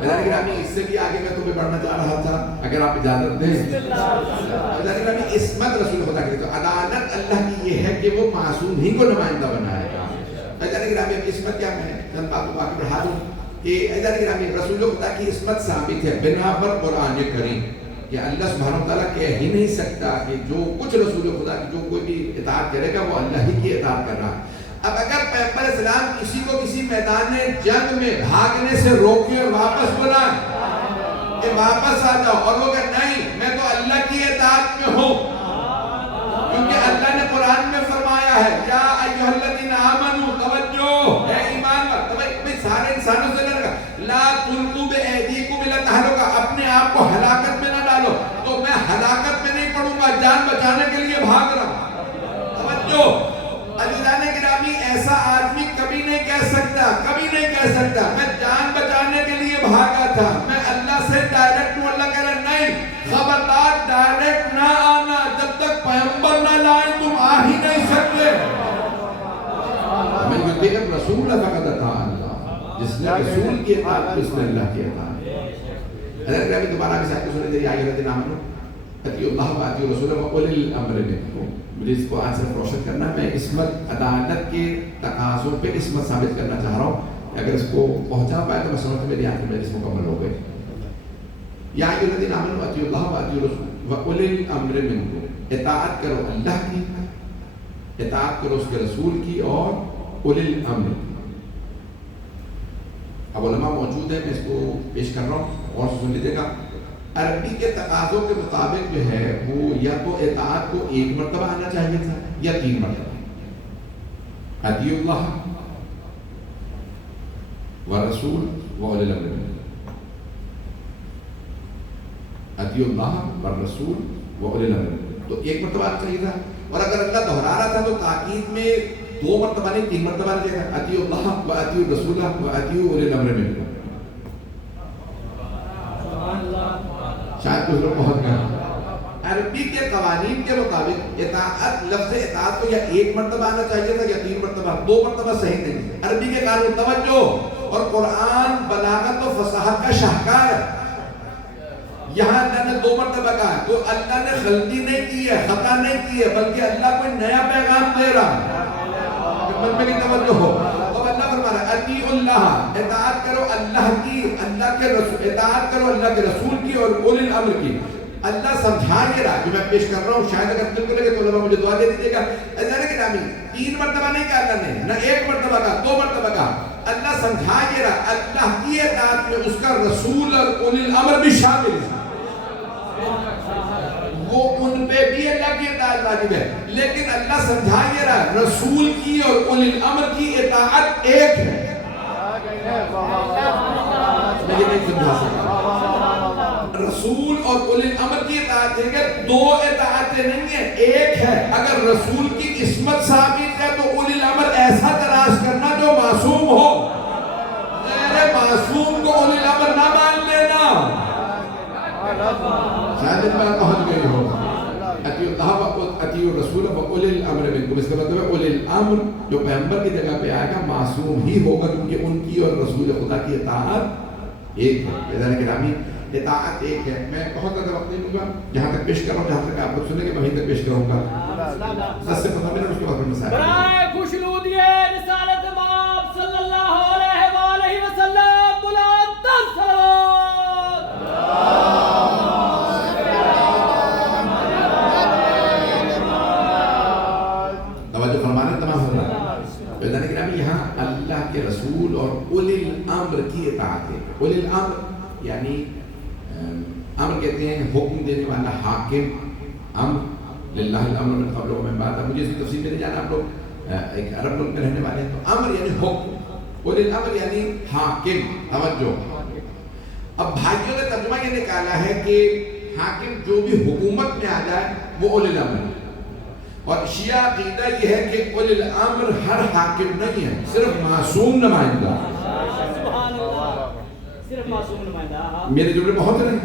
میرا گرامی اس سے بھی آگے میں تمہیں پڑھنا چاہ رہا تھا اگر آپ اجازت دیں. میرا گرامی عصمت رسول خدا کے تو عدالت اللہ کی یہ ہے کہ وہ معصوم ہی کو نمائندہ بنائے گا. میرا گرامی اب عصمت کیا, میں چند باتوں کو آگے بڑھا دوں کہ رسول خدا کی عصمت ثابت ہے بنا پر قرآن کریم کہ اللہ سبحانہ وتعالیٰ کہہ ہی نہیں سکتا کہ جو کچھ رسول خدا کی جو کوئی بھی اطاعت کرے گا وہ اللہ ہی کی اطاعت کر رہا. اب اگر پیغمبر اسلام کسی کو کسی میدان جنگ میں بھاگنے سے روکے اور واپس بلائیں کہ واپس آ جاؤ, اور وہ کہ نہیں میں تو اللہ کی اطاعت میں ہوں, کیونکہ اللہ نے قرآن میں فرمایا ہے یا ایھا الذین آمنوا, توجہ اے ایمان والو, سارے انسانوں سے لڑ لا تلقوا بأیدیکم الی التہلکہ, اپنے آپ کو ہلاکت میں نہ ڈالو. تو میں ہلاکت میں نہیں پڑوں گا, جان بچانے کے لیے بھاگ رہا ہوں. توجہ عزیزان گرامی, ایسا آدمی کبھی نہیں کہہ سکتا میں جان بچانے کے لیے بھاگا تھا, میں اللہ سے ڈائریکٹ ہوں. اللہ کہہ رہا نہیں, خبردار ڈائریکٹ نہ آنا, جب تک پیغمبر نہ لائیں تم آ ہی نہیں سکتے. میں جو دیکھ رسول فقط اطاع اللہ, جس نے رسول کی اطاعت کی اس نے اللہ کی اطاعت. حضرت ابھی دوبارہ بھی ساتھ سنیں یا ایھا الذین آمنوا اطیعوا اللہ واطیعوا الرسول واولی الامر منکم. مجھے اس کو آج صرف روشن کرنا ہے, میں عصمت عدالت کے تقاضوں پہ عصمت ثابت کرنا چاہ رہا ہوں. اگر اس کو پہنچا پائے تو میں سمجھتا ہوں میری آخر مجلس مکمل ہو گئی. یا ایھا الذین آمنوا اطیعوا اللہ واطیعوا الرسول واولی الامر منکم. اطاعت کرو اللہ کی, اطاعت کرو اس کے رسول کی اور اولی الامر کی. اب علماء موجود ہیں, میں اس کو پیش کر رہا ہوں اور سن لیجیے گا. عربی کے تقاضوں کے مطابق جو ہے وہ یا تو اطاعت کو ایک مرتبہ آنا چاہیے تھا یا 3 مرتبہ. اطیعوا اللہ والرسول واولی الامر منکم, اطیعوا اللہ والرسول واولی الامر منکم, تو 1 مرتبہ آنا چاہیے تھا. اور اگر اللہ دہرا رہا تھا تو تاکید میں 2 مرتبہ نہیں 3 مرتبہ آنا چاہیے تھا. اطیعوا اللہ واطیعوا الرسول واطیعوا اولی الامر منکم. شاید کچھ لوگ بہت کہا عربی کے قوانین کے مطابق اطاعت, لفظ اطاعت کو یا 1 مرتبہ آنا چاہیے تھا یا 3 مرتبہ, 2 مرتبہ صحیح نہیں. عربی کے قانون توجہ, اور قرآن بلاغت و فصاحت کا شاہکار ہے. یہاں اللہ نے 2 مرتبہ کہا ہے تو اللہ نے غلطی نہیں کی ہے, خطا نہیں کی ہے, بلکہ اللہ کوئی نیا پیغام دے رہا ہے. من میں توجہ ہو. اب اللہ فرما رہا ہے اطیعوا اللہ, اطاعت کرو اللہ کی, اللہ کے رسول, اطاعت کرو اللہ کے رسول کی اور اولی الامر کی. اللہ سمجھا یہ رہا جو میں پیش کر رہا ہوں, شاید اگر دل کو لگے تو علماء مجھے دعا دے دیجیے گا. ایسا نہیں کہ نامی 3 مرتبہ نہیں کہا اللہ نے, نہ 1 مرتبہ کہا, 2 مرتبہ کہا. اللہ سمجھا یہ رہا اللہ کی اطاعت میں اس کا رسول اور اولی الامر بھی شامل ہے. وہ ان پہ بھی اللہ کی اطاعت واجب ہے, لیکن اللہ سمجھا یہ رہا رسول کی اور اولی الامر کی اطاعت ایک ہے. میں یہ نہیں سمجھا سکتا. رسول اور اولی الامر کی اطاعت ہے کہ دو اطاعتیں نہیں ہیں، ایک ہے۔ اگر رسول کی عصمت ثابت ہے تو اولی الامر ایسا تلاش کرنا جو معصوم ہو، غیر معصوم کو اولی الامر نہ مان لینا۔ شاید ان بات پہنچ گئی ہو۔ اطیعوا اللہ و اطیعوا الرسول و اولی الامر منکم، اس کا مطلب ہے اولی الامر جو پیغمبر کی جگہ پہ آئے گا معصوم ہی ہوگا، کیونکہ ان کی اور رسول خدا کی اطاعت ایک ہے۔ عزیزان گرامی، اطاعت ایک ہے۔ میں بہت زیادہ وقت نہیں لوں گا، جہاں تک پیش کر رہا ہوں، جہاں تک آپ لوگ سنیں گے میں وہیں تک پیش کروں گا۔ 10 سے 15 منٹ اس کے بعد پھر مسائل۔ برائے خوشنودیِ رسالت مآب صلی اللہ علیہ وآلہ وسلم بلند تر صلوات۔ توجہ فرمانا تمام ہو رہا ہے۔ عزیزان گرامی، یہاں اللہ کے رسول اور اولی الامر کی اطاعت ہے۔ اولی الامر یعنی امر کہتے ہیں حکم دینے والا حاکم، امر للہ الامر من قبل و من بعد۔ مجھے اس کی تفصیل میں نہیں جانا، آپ لوگ ایک عرب ملک میں رہنے والے ہیں، تو امر یعنی حکم، اولی الامر یعنی حاکم۔ توجہ، اب بھائیوں نے ترجمہ یہ نکالا ہے کہ حاکم جو بھی حکومت میں آ جائے وہ اولی الامر ہے، اور شیعہ عقیدہ یہ ہے کہ اولی الامر ہر حاکم نہیں ہے، صرف معصوم نمائندہ۔ صرف معصوم نمائندہ۔ میرے جملے بہت رہے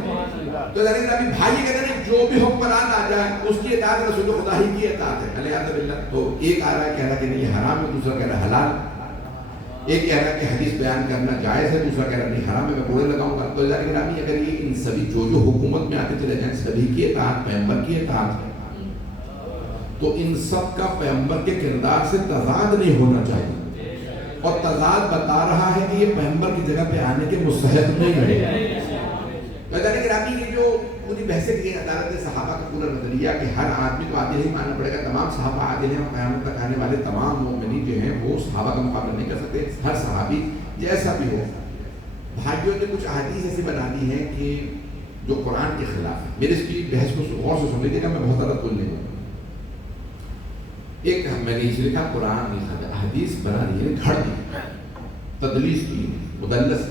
تو ذرا ابھی بھائی کہتے ہیں جو بھی حکمران آ جائے اس کی اطاعت رسول خدا ہی کی اطاعت ہے، علیہ باللہ۔ تو ایک آ رہا ہے کہہ رہا کہ نہیں یہ حرام ہے، دوسرا کہہ رہا ہے حلال، ایک کہہ رہا ہے کہ حدیث بیان کرنا جائز ہے، دوسرا کہہ رہا نہیں حرام ہے، میں کوڑے لگاؤں گا۔ تو ذرا گرامی، اگر یہ ان سبھی جو حکومت میں آتے چلے جائیں سبھی کی اطاعت پیغمبر کی اطاعت ہے، تو ان سب کا پیغمبر کے کردار سے تضاد نہیں ہونا چاہیے، اور تضاد بتا رہا ہے کہ یہ پیغمبر کی جگہ پہ آنے کے مستحق نہیں ہے۔ عزیزان گرامی، یہ جو پوری بحث کی عدالت صحابہ کا پورا نظریہ کہ ہر آدمی کو عادل ہی ماننا پڑے گا، تمام صحابہ عادل ہیں، اور قیامت تک آنے والے تمام مومنین جو ہیں وہ صحابہ کا مقابلہ نہیں کر سکتے، ہر صحابی جیسا بھی ہو۔ بھائیوں نے کچھ احادیث ایسی بنا دی ہیں کہ جو قرآن کے خلاف ہے۔ میرے اس کی بحث کو غور سے سن لیجیے گا، میں بہت زیادہ بول نہیں ہوں۔ ایک میں نے اسے لکھا قرآن حدیث بنا دی، گھڑ دی، تدلیس کی، مدلس۔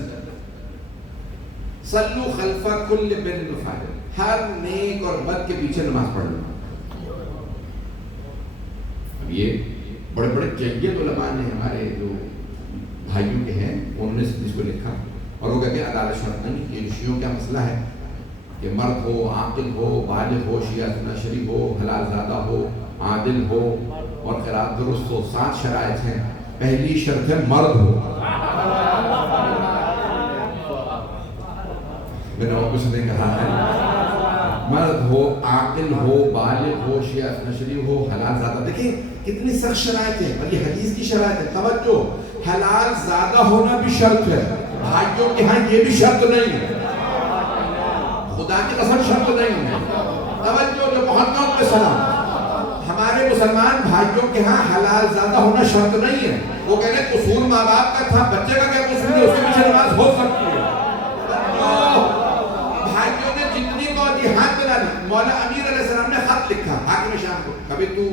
صلو خلف کل بر وفاجر، ہر نیک اور بد کے پیچھے نماز پڑھ لو۔ اب یہ بڑے بڑے جید علماء نے ہمارے جو بھائیوں کے ہیں انہوں نے اس کو لکھا، اور وہ کہتے ہیں عدالت شرط نہیں۔ یہ شیعوں کا مسئلہ ہے کہ مرد ہو، عاقل ہو، بالغ ہو، شیعہ سنہ شریف ہو، حلال زادہ ہو، عادل ہو اور قرات درست ہو۔ 7 شرائط ہیں۔ پہلی شرط ہے مرد ہو۔ میں نے اور کچھ نہیں کہا ہے، مرد ہو، عاقل ہو، بالغ ہو، شیعہ سنہ شریف ہو، حلال زادہ۔ دیکھیں کتنی سخت شرائط ہے، اور یہ حدیث کی شرائط ہے۔ توجہ، حلال زادہ ہونا بھی شرط ہے، بھائیوں کے ہاں یہ بھی شرط نہیں ہے، خدا کی قسم شرط نہیں ہے۔ توجہ، جو بہت کم پہ سلام، ہمارے مسلمان بھائیوں کے ہاں حلال زادہ ہونا شرط نہیں ہے۔ وہ کہہ رہے قصور ماں باپ کا تھا، بچے کا کیا قصور ہے، اس کے پیچھے نماز ہو سکتی ہے۔ بھائیوں نے جتنی کو جہاد بنا لی، مولا امیر علیہ السلام نے خط لکھا حاکم شام کو، کبھی تو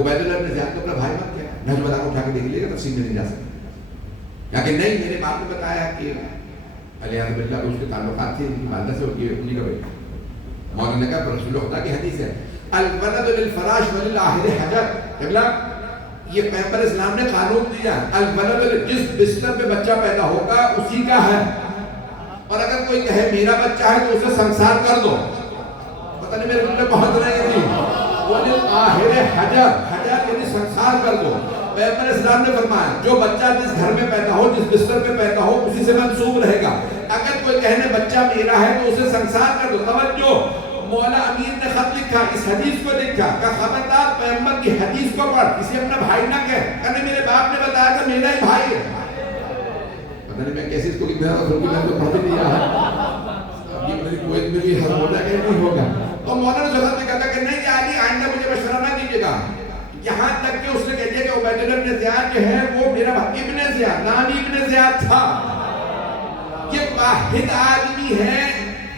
عبید اللہ بن زیاد کو اپنا بھائی مت کیا، نہج البلاغہ اٹھا کے دیکھ لیے گا، تفصیل میں نہیں جا سکتا، یا کہ نہیں میرے باپ نے بتایا کہ علیہ باللہ اس کے تعلقات تھے والدہ سے، انہی کا بیٹا۔ مولا نے کہا رسول خدا کی حدیث ہے، الولد للفراش وللآخر حجر، اگلا یہ پیغمبر اسلام نے قانون دیا، الولد جس بستر پہ بچہ پیدا ہوگا اسی کا ہے، اور اگر کوئی کہے میرا بچہ ہے تو اسے سنسار کر دو۔ پتہ نہیں میرے دل میں پہنچ رہے ہیں نہیں، وللآخر حجر، حجر یعنی سنسار کر دو۔ پیغمبر اسلام نے فرمایا جو بچہ جس گھر میں پیدا ہو، جس بستر پہ پیدا ہو، اسی سے منسوب رہے گا۔ اگر کوئی کہنے بچہ میرا ہے تو اسے سنسار کر دو۔ توجہ، مولا امیر نے خط لکھا، اس حدیث کو لکھا کہ خبردار پیغمبر کی حدیث کو پڑھ، اسے اپنا بھائی نہ کہنے میرے باپ نے بتایا کہ میرا ہی بھائی ہے۔ پتہ نہیں میں کیسے اس کو لکھ دیا تھا، میں تو پڑھ بھی نہیں رہا ہے، یہ میری کویت میں بھی حل ہونا کہ نہیں ہوگا۔ تو مولا نے جو خط لکھا تھا کہ نہیں علی آئندہ مجھے مشورہ نہ دیجیے گا، یہاں تک کہ اس نے کہہ دیا کہ عبید اللہ بن زیاد جو ہے وہ میرا ابن زیاد، نام ابن زیاد تھا۔ یہ واحد آدمی ہے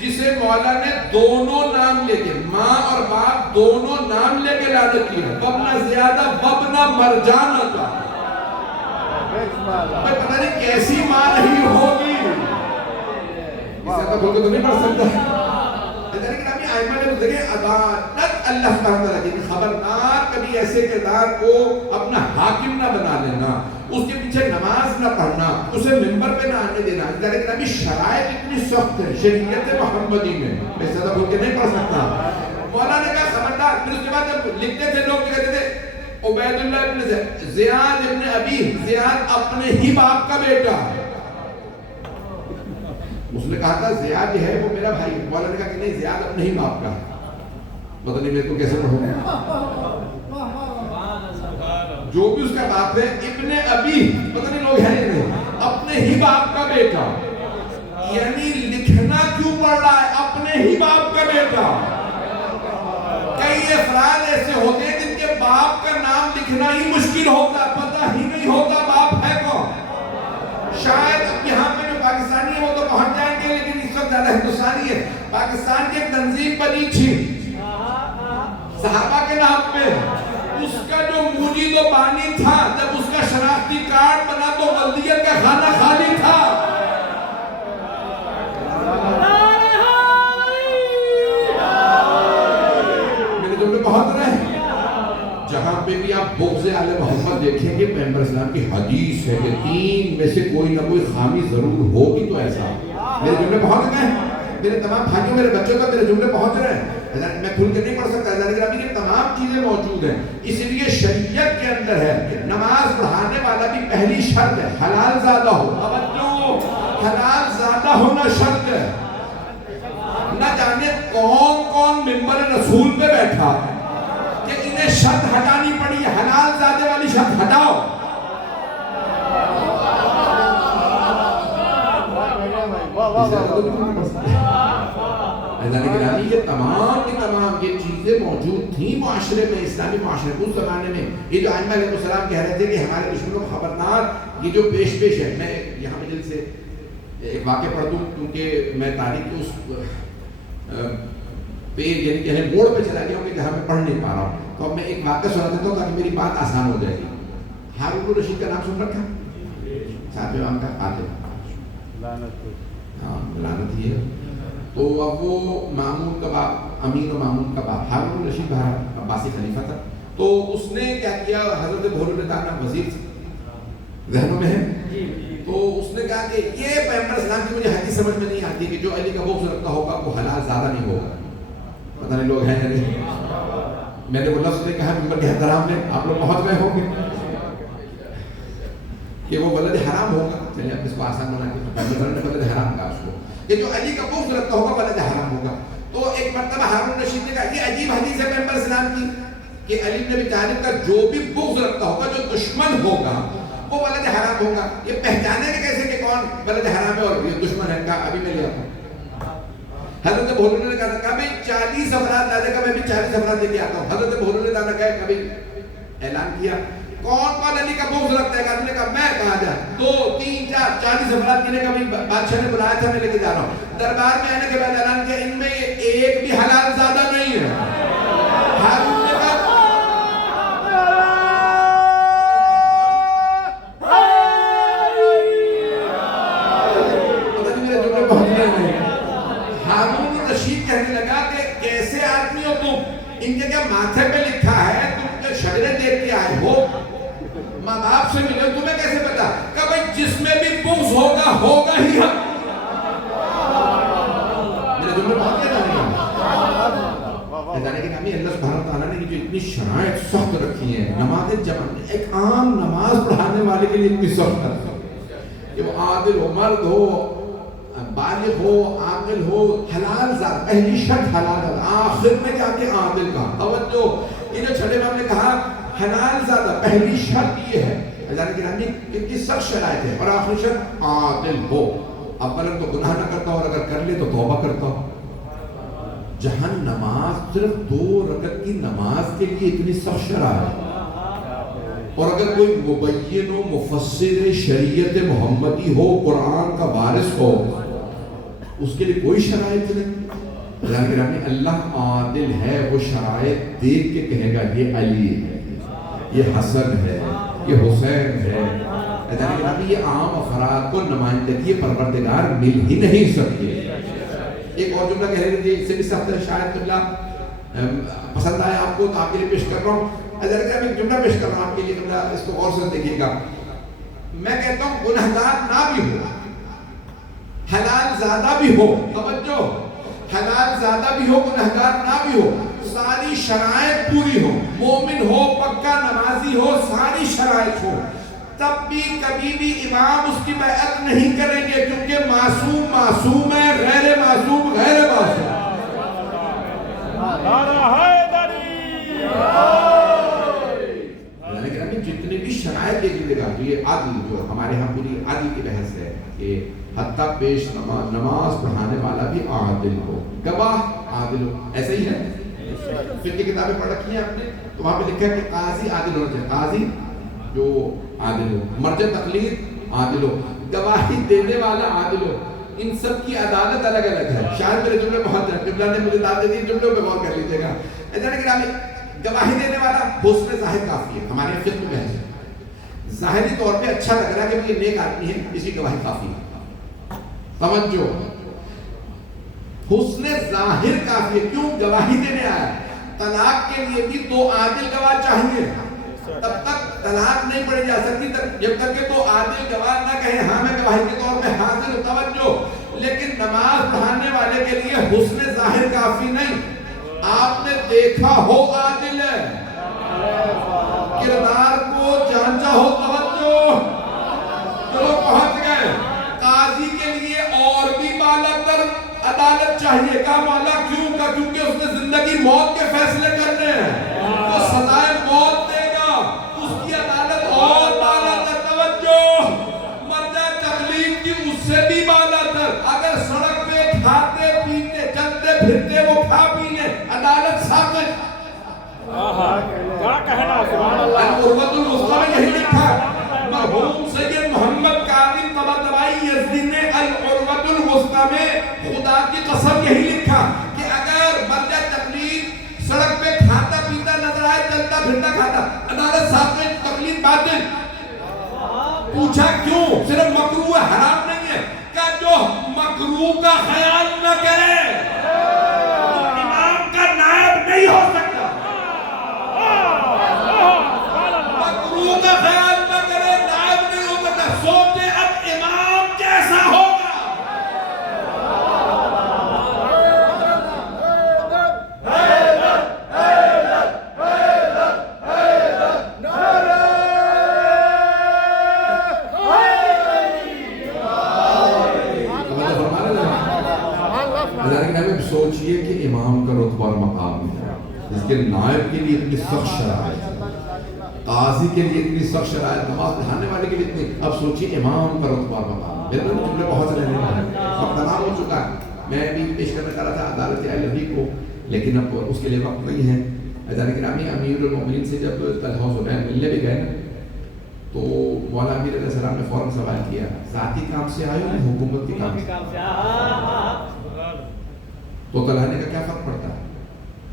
جسے مولا نے دونوں نام لے کے، ماں اور باپ دونوں نام لے کے لعنت کی ہے، وابن زیادہ وابن مرجانہ کا۔ میں پتہ نہیں کیسی ماں نہیں ہوگی، اسے زیادہ کھول کے تو نہیں پڑھ سکتا. لیکن ابھی آئمہ نے دیکھیں عدالت اللہ سبحانہ وتعالیٰ کی خبردار کبھی ایسے کردار کو اپنا حاکم نہ بنا لینا, اس کے پیچھے نماز نہ پڑھنا, اسے منبر پہ نہ آنے دینا. لیکن ابھی شرائط اتنی سخت ہے شریعت محمدی میں زیادہ کھول کے نہیں پڑھ سکتا. مولانا نے کہا خبردار. پھر اس کے بعد جب لکھتے تھے لوگ کہتے تھے عبید اللہ ابن زیاد ابن ابی, زیاد اپنے ہی باپ کا بیٹا. اس نے کہا تھا زیاد ہے وہ میرا بھائی. مولانا نے کہا کہ نہیں زیاد اپنے ہی باپ کا. پتہ نہیں میں تو کیسے پڑھوں جو بھی اس کا باپ ہے ابن ابی, پتہ نہیں لوگ ہیں نہیں, اپنے ہی باپ کا بیٹا. یعنی لکھنا کیوں پڑ رہا ہے اپنے ہی باپ کا بیٹا. کئی افراد ایسے ہوتے ہیں جن کے باپ کا نام لکھنا ہی مشکل ہوتا, پتہ ہی نہیں ہوتا باپ ہے کون. شاید یہاں پہ جو پاکستانی ہے وہ تو پہنچ جائیں گے, لیکن اس وقت زیادہ ہندوستانی ہے. پاکستان کی ایک تنظیم بنی تھی صحابہ کے نام پہ, اس کا جو مرید و بانی تھا جب اس کا شناختی کارڈ بنا تو بلدیت کا خانہ خالی تھا. میرے دل میں بہت رہے. جہاں پہ بھی آپ بغض آل محمد دیکھیں گے پیغمبر اسلام کی حدیث ہے کہ 3 میں سے کوئی نہ کوئی خامی ضرور ہوگی. تو ایسا میرے جملے پہنچ گئے, میرے تمام بھائیوں میرے بچوں کا میرے جملے پہنچ رہے ہیں. میں کھل کے نہیں پڑھ سکتا, لیکن ابھی یہ تمام چیزیں موجود ہیں. اس لیے شریعت کے اندر ہے کہ نماز پڑھانے والا بھی پہلی شرط ہے حلال زیادہ ہو. توجہ, حلال زیادہ ہونا شرط ہے. نہ جانے کون کون منبر رسول پہ بیٹھا کہ انہیں شرط ہٹانی پڑی ہے, حلال زیادہ والی شرط ہٹاؤ. یہ تمام یہ چیزیں موجود تھیں معاشرے میں, اسلامی معاشرے اس زمانے میں. یہ جو ائمہ علیہ السلام کہہ رہے تھے کہ ہمارے دشمنوں کو خبردار, یہ جو پیش ہے. میں یہاں پہ جلد سے ایک واقعہ پڑھ دوں کیونکہ میں تاریخ کے اس پیج یعنی کہ موڑ پہ چلا گیا ہوں کہ جہاں میں پڑھ نہیں پا رہا ہوں. تو اب میں ایک واقعہ سنا دیتا ہوں تاکہ میری بات آسان ہو جائے گی. ہارون الرشید کا نام سن رکھا صاحب امام کا قاتل, لعنت ہی ہے. تو اب وہ مامون کا باپ, امین و مامون کا باپ ہارون الرشید عباسی خلیفہ تھا. تو اس نے کیا کیا, حضرت بھولو نے دانا وزیر ذہنوں میں ہے, تو اس نے کہا کہ یہ پیغمبر اسلام کی مجھے حدیث سمجھ میں نہیں آتی کہ جو علی کا بغض رکھتا ہوگا وہ حلال زیادہ نہیں ہوگا. پتہ نہیں لوگ ہیں یا نہیں. میں نے وہ لفظ نہیں کہا ممبر کے احترام میں, آپ لوگ پہنچ گئے ہوں گے کہ وہ ولد حرام ہوگا. چلیے اب اس کو آسان بنا کے ولد حرام کہا اس کو کہ جو علی کا بغض رکھتا ہوگا ولد حرام ہوگا. تو ایک مرتبہ ہارون الرشید نے کہا یہ عجیب حدیث ہے پیغمبر اسلام کی کہ علی بن ابی طالب کا جو بھی بغض رکھتا ہوگا, جو دشمن ہوگا وہ ولد حرام ہوگا. یہ پہچانے کے کیسے کہ کون ولد حرام ہے اور یہ دشمن ہے؟ کا ابھی میں لے آتا ہوں. حضرت بھولو نے کہا بھائی 40 افراد لا دے گا, میں بھی 40 افراد لے کے آتا ہوں. حضرت بھولو نے کہا کبھی اعلان کیا کون کون علی کا بغض رکھتا ہے؟ آدمی نے کہا میں. کہا جا 2 3 4 40 افراد کے کبھی بادشاہ نے بلایا تھا, میں لے کے جا رہا ہوں. دربار میں آنے کے بعد اعلان کیا ان میں ایک بھی حلال زیادہ نہیں ہے. ہارون نے کہا ہارون الرشید کہنے لگا کہ کیسے آدمی ہو تم, ان کے کیا ماتھے پہ لکھا ہے, تم کے شجرے دیکھ کے آئے ہو, ماں باپ سے ملے, تمہیں کیسے پتا؟ کہ بھئی جس میں بھی بغض ہوگا ہوگا ہی. ہم میرے جملے بہت کیا جانے کے نامی اللہ سبحانہ وتعالیٰ نے جو اتنی شرائط سخت رکھی ہیں نماز جمع, ایک عام نماز پڑھانے والے کے لیے اتنی سخت رکھی کہ وہ عادل ہو, مرد ہو, بالغ ہو, عاقل ہو, حلال ذات. پہلی شرط حلال ذات, آخر میں جا کے عادل کا. توجہ, یہ جو چھٹے میں نے کہا حلال زیادہ, پہلی شرط یہ ہے جانے کے نامی اتنی سخت شرائط ہے, اور آخری شرط عادل ہو. اولا تو گناہ نہ کرتا ہو, اور اگر کر لے تو توبہ کرتا ہو. جہاں نماز صرف 2 رکعت کی نماز کے لیے اتنی سخت شرائط, اور اگر کوئی مبین و مفسر شریعت محمدی ہو, قرآن کا وارث ہو, اس کے لیے کوئی شرائط نہیں. اللہ عادل ہے, وہ شرائط دیکھ کے کہے گا یہ علی ہے, یہ حسن ہے, یہ حسین ہے. یہ عام افراد کو نمائندگی پروردگار مل ہی نہیں سکتی. ایک اور جملہ کہہ رہے تھے اس سے بھی سخت ہے، شاید جملہ پسند آیا آپ کو تو آپ کے لیے پیش کر رہا ہوں. اگر میں ایک جملہ پیش کر رہا ہوں آپ کے لیے، جملہ اس کو غور سے دیکھیے گا. میں کہتا ہوں گنہگار نہ بھی ہو، حلال زیادہ بھی ہو، توجہ، حلال زیادہ بھی ہو، گنہگار نہ بھی ہو، ساری شرائط پوری ہو، مومن ہو، پکا نمازی ہو، ساری شرائط ہو، تب بھی کبھی بھی امام اس کی بیعت نہیں کریں گے، کیونکہ معصوم معصوم ہے، غیر معصوم غیر معصوم. جتنے بھی شرائط دیکھ لیجیے گا، یہ عدل جو ہمارے ہاں پوری عدل کی بحث ہے کہ حتیٰ پیش نماز پڑھانے والا بھی عادل ہو، گواہ عادل ہو. ایسا ہی ہے، فقہ کی کتابیں پڑھ رکھی ہیں آپ نے تو وہاں پہ لکھا ہے کہ قاضی عادل ہونا چاہیے، قاضی جو عادل ہو، مرجع تقلید عادل ہو، گواہی دینے والا عادل ہو. ان سب کی عدالت الگ الگ ہے. شاید میرے جملے بہت ہیں، جملہ نے مجھے داد دے دی، جملوں پہ غور کر لیجیے گا. گواہی دینے والا حسن ظاہر کافی ہے. ہمارے فقہ میں بحث ہے، ظاہری طور پہ اچھا لگ رہا ہے کہ یہ نیک آدمی ہے، اس کی گواہی کافی ہے. توجہ، حسن ظاہر کافی ہے. کیوں؟ گواہی دینے آیا. طلاق کے لیے بھی دو عادل گواہ چاہیے، تب تک طلاق نہیں پڑی جا سکتی جب تک کہ دو عادل گواہ نہ کہیں ہاں میں گواہی کے طور پہ حاضر ہوں. توجہ، لیکن نماز پڑھانے والے کے لیے حسن ظاہر کافی نہیں. آپ نے دیکھا ہو عادل ہے، کردار کو جانچا ہو. توجہ، چلو پہنچ گئے. قاضی کے لیے اور بھی بالا تر عدالت چاہیے. کا مولا کیوں کا؟ کیونکہ اس نے زندگی موت کے فیصلے کرنے ہیں، وہ سزائے موت دے گا، اس کی عدالت اور بالا تر. توجہ، مرجع تقلید کی اس سے بھی بالا تر. اگر سڑک پہ کھاتے پیتے چلتے پھرتے وہ کھا پی لیں، عدالت ساکت. کیا کہنا، سبحان اللہ. العروۃ الوثقی میں یہی لکھا ہے، مرحوم سید محمد کاظم طباطبائی یزدی نے العروۃ الوثقی میں خدا کی قسم یہی لکھا کہ اگر مرجع تقلید سڑک پہ کھاتا پیتا نظر آئے، چلتا پھرتا کھاتا، عدالت ساکت، تقلید باطل. پوچھا کیوں؟ صرف مکروہ ہے، حرام نہیں ہے. کہ جو مکروہ کا خیال نہ کرے وہ امام کا نائب نہیں ہو سکتا. مکروہ کا خیال نہ کرے نائب نہیں ہو سکتا. سوچے اب امام کیسا ہوگا. سوچئے کہ امام کا رتبہ اور مقام ہے، اس کے نائب کے لیے اتنی سخت شرائط، قاضی کے لیے اتنی سخت شرائط، نماز پڑھانے والے کے لیے اتنی. اب سوچئے امام کا رتبہ اور مقام. بالکل جملے بہت سے رہنے والے ہیں، وقت تمام ہو چکا ہے. میں بھی پیش کرنا چاہ رہا تھا عدالت الہی کو، لیکن اب اس کے لیے وقت نہیں ہے. عزیزان گرامی، امیر المومنین سے جب طلحہ و زبیر ملنے بھی گئے تو مولا امیر علیہ السلام نے فوراً سوال کیا، ذاتی کام سے آئے ہو یا حکومت کے کام سے؟ تو طلحہ نے کہا کیا فرق پڑتا ہے؟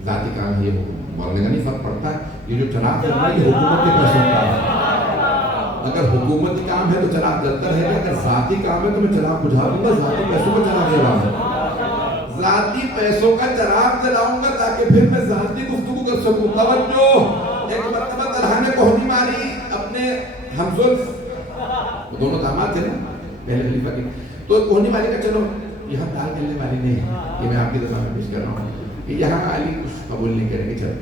ذاتی کام ہے یہ حکومت. مولا نے کہا نہیں فرق پڑتا ہے، یہ جو چراغ جل رہا ہے یہ حکومت کے پیسوں کا ہے. اگر حکومتی کام ہے تو چراغ جلتا رہے گا، اگر ذاتی کام ہے تو میں چراغ بجھا دوں گا. ذاتی پیسوں کا چراغ جلا ہوں، ذاتی پیسوں کا چراغ جلاؤں گا تاکہ پھر میں ذاتی گفتگو کر سکوں. توجہ، ایک مرتبہ طلحہ نے کوہنی ماری اپنے ہمزلف، وہ دونوں داماد تھے نا پہلے خلیفہ کے، تو کوہنی ماری کا چلو یہاں دال ملنے والی نہیں ہے، یہ میں آپ کی دفعہ میں پیش کر رہا ہوں کہ یہاں علی کچھ قبول نہیں کریں گے. چلو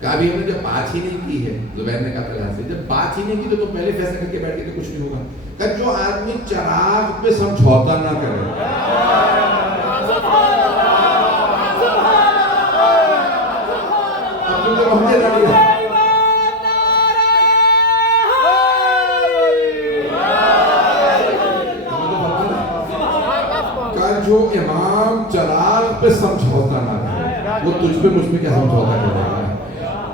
کبھی ہم نے جب بات ہی نہیں کی ہے، زبیر نے کہا طلحہ سے جب بات ہی نہیں کی تو پہلے فیصلہ کر کے بیٹھ کے کچھ نہیں ہوگا. کہ جو آدمی چراغ پہ سمجھوتا نہ کرے، اب تم تو بہت جانے گا جو امام چراغ پہ سمجھوتا نہ کرے، وہ تجھ پہ مجھ پہ کیا سمجھوتا کرے گا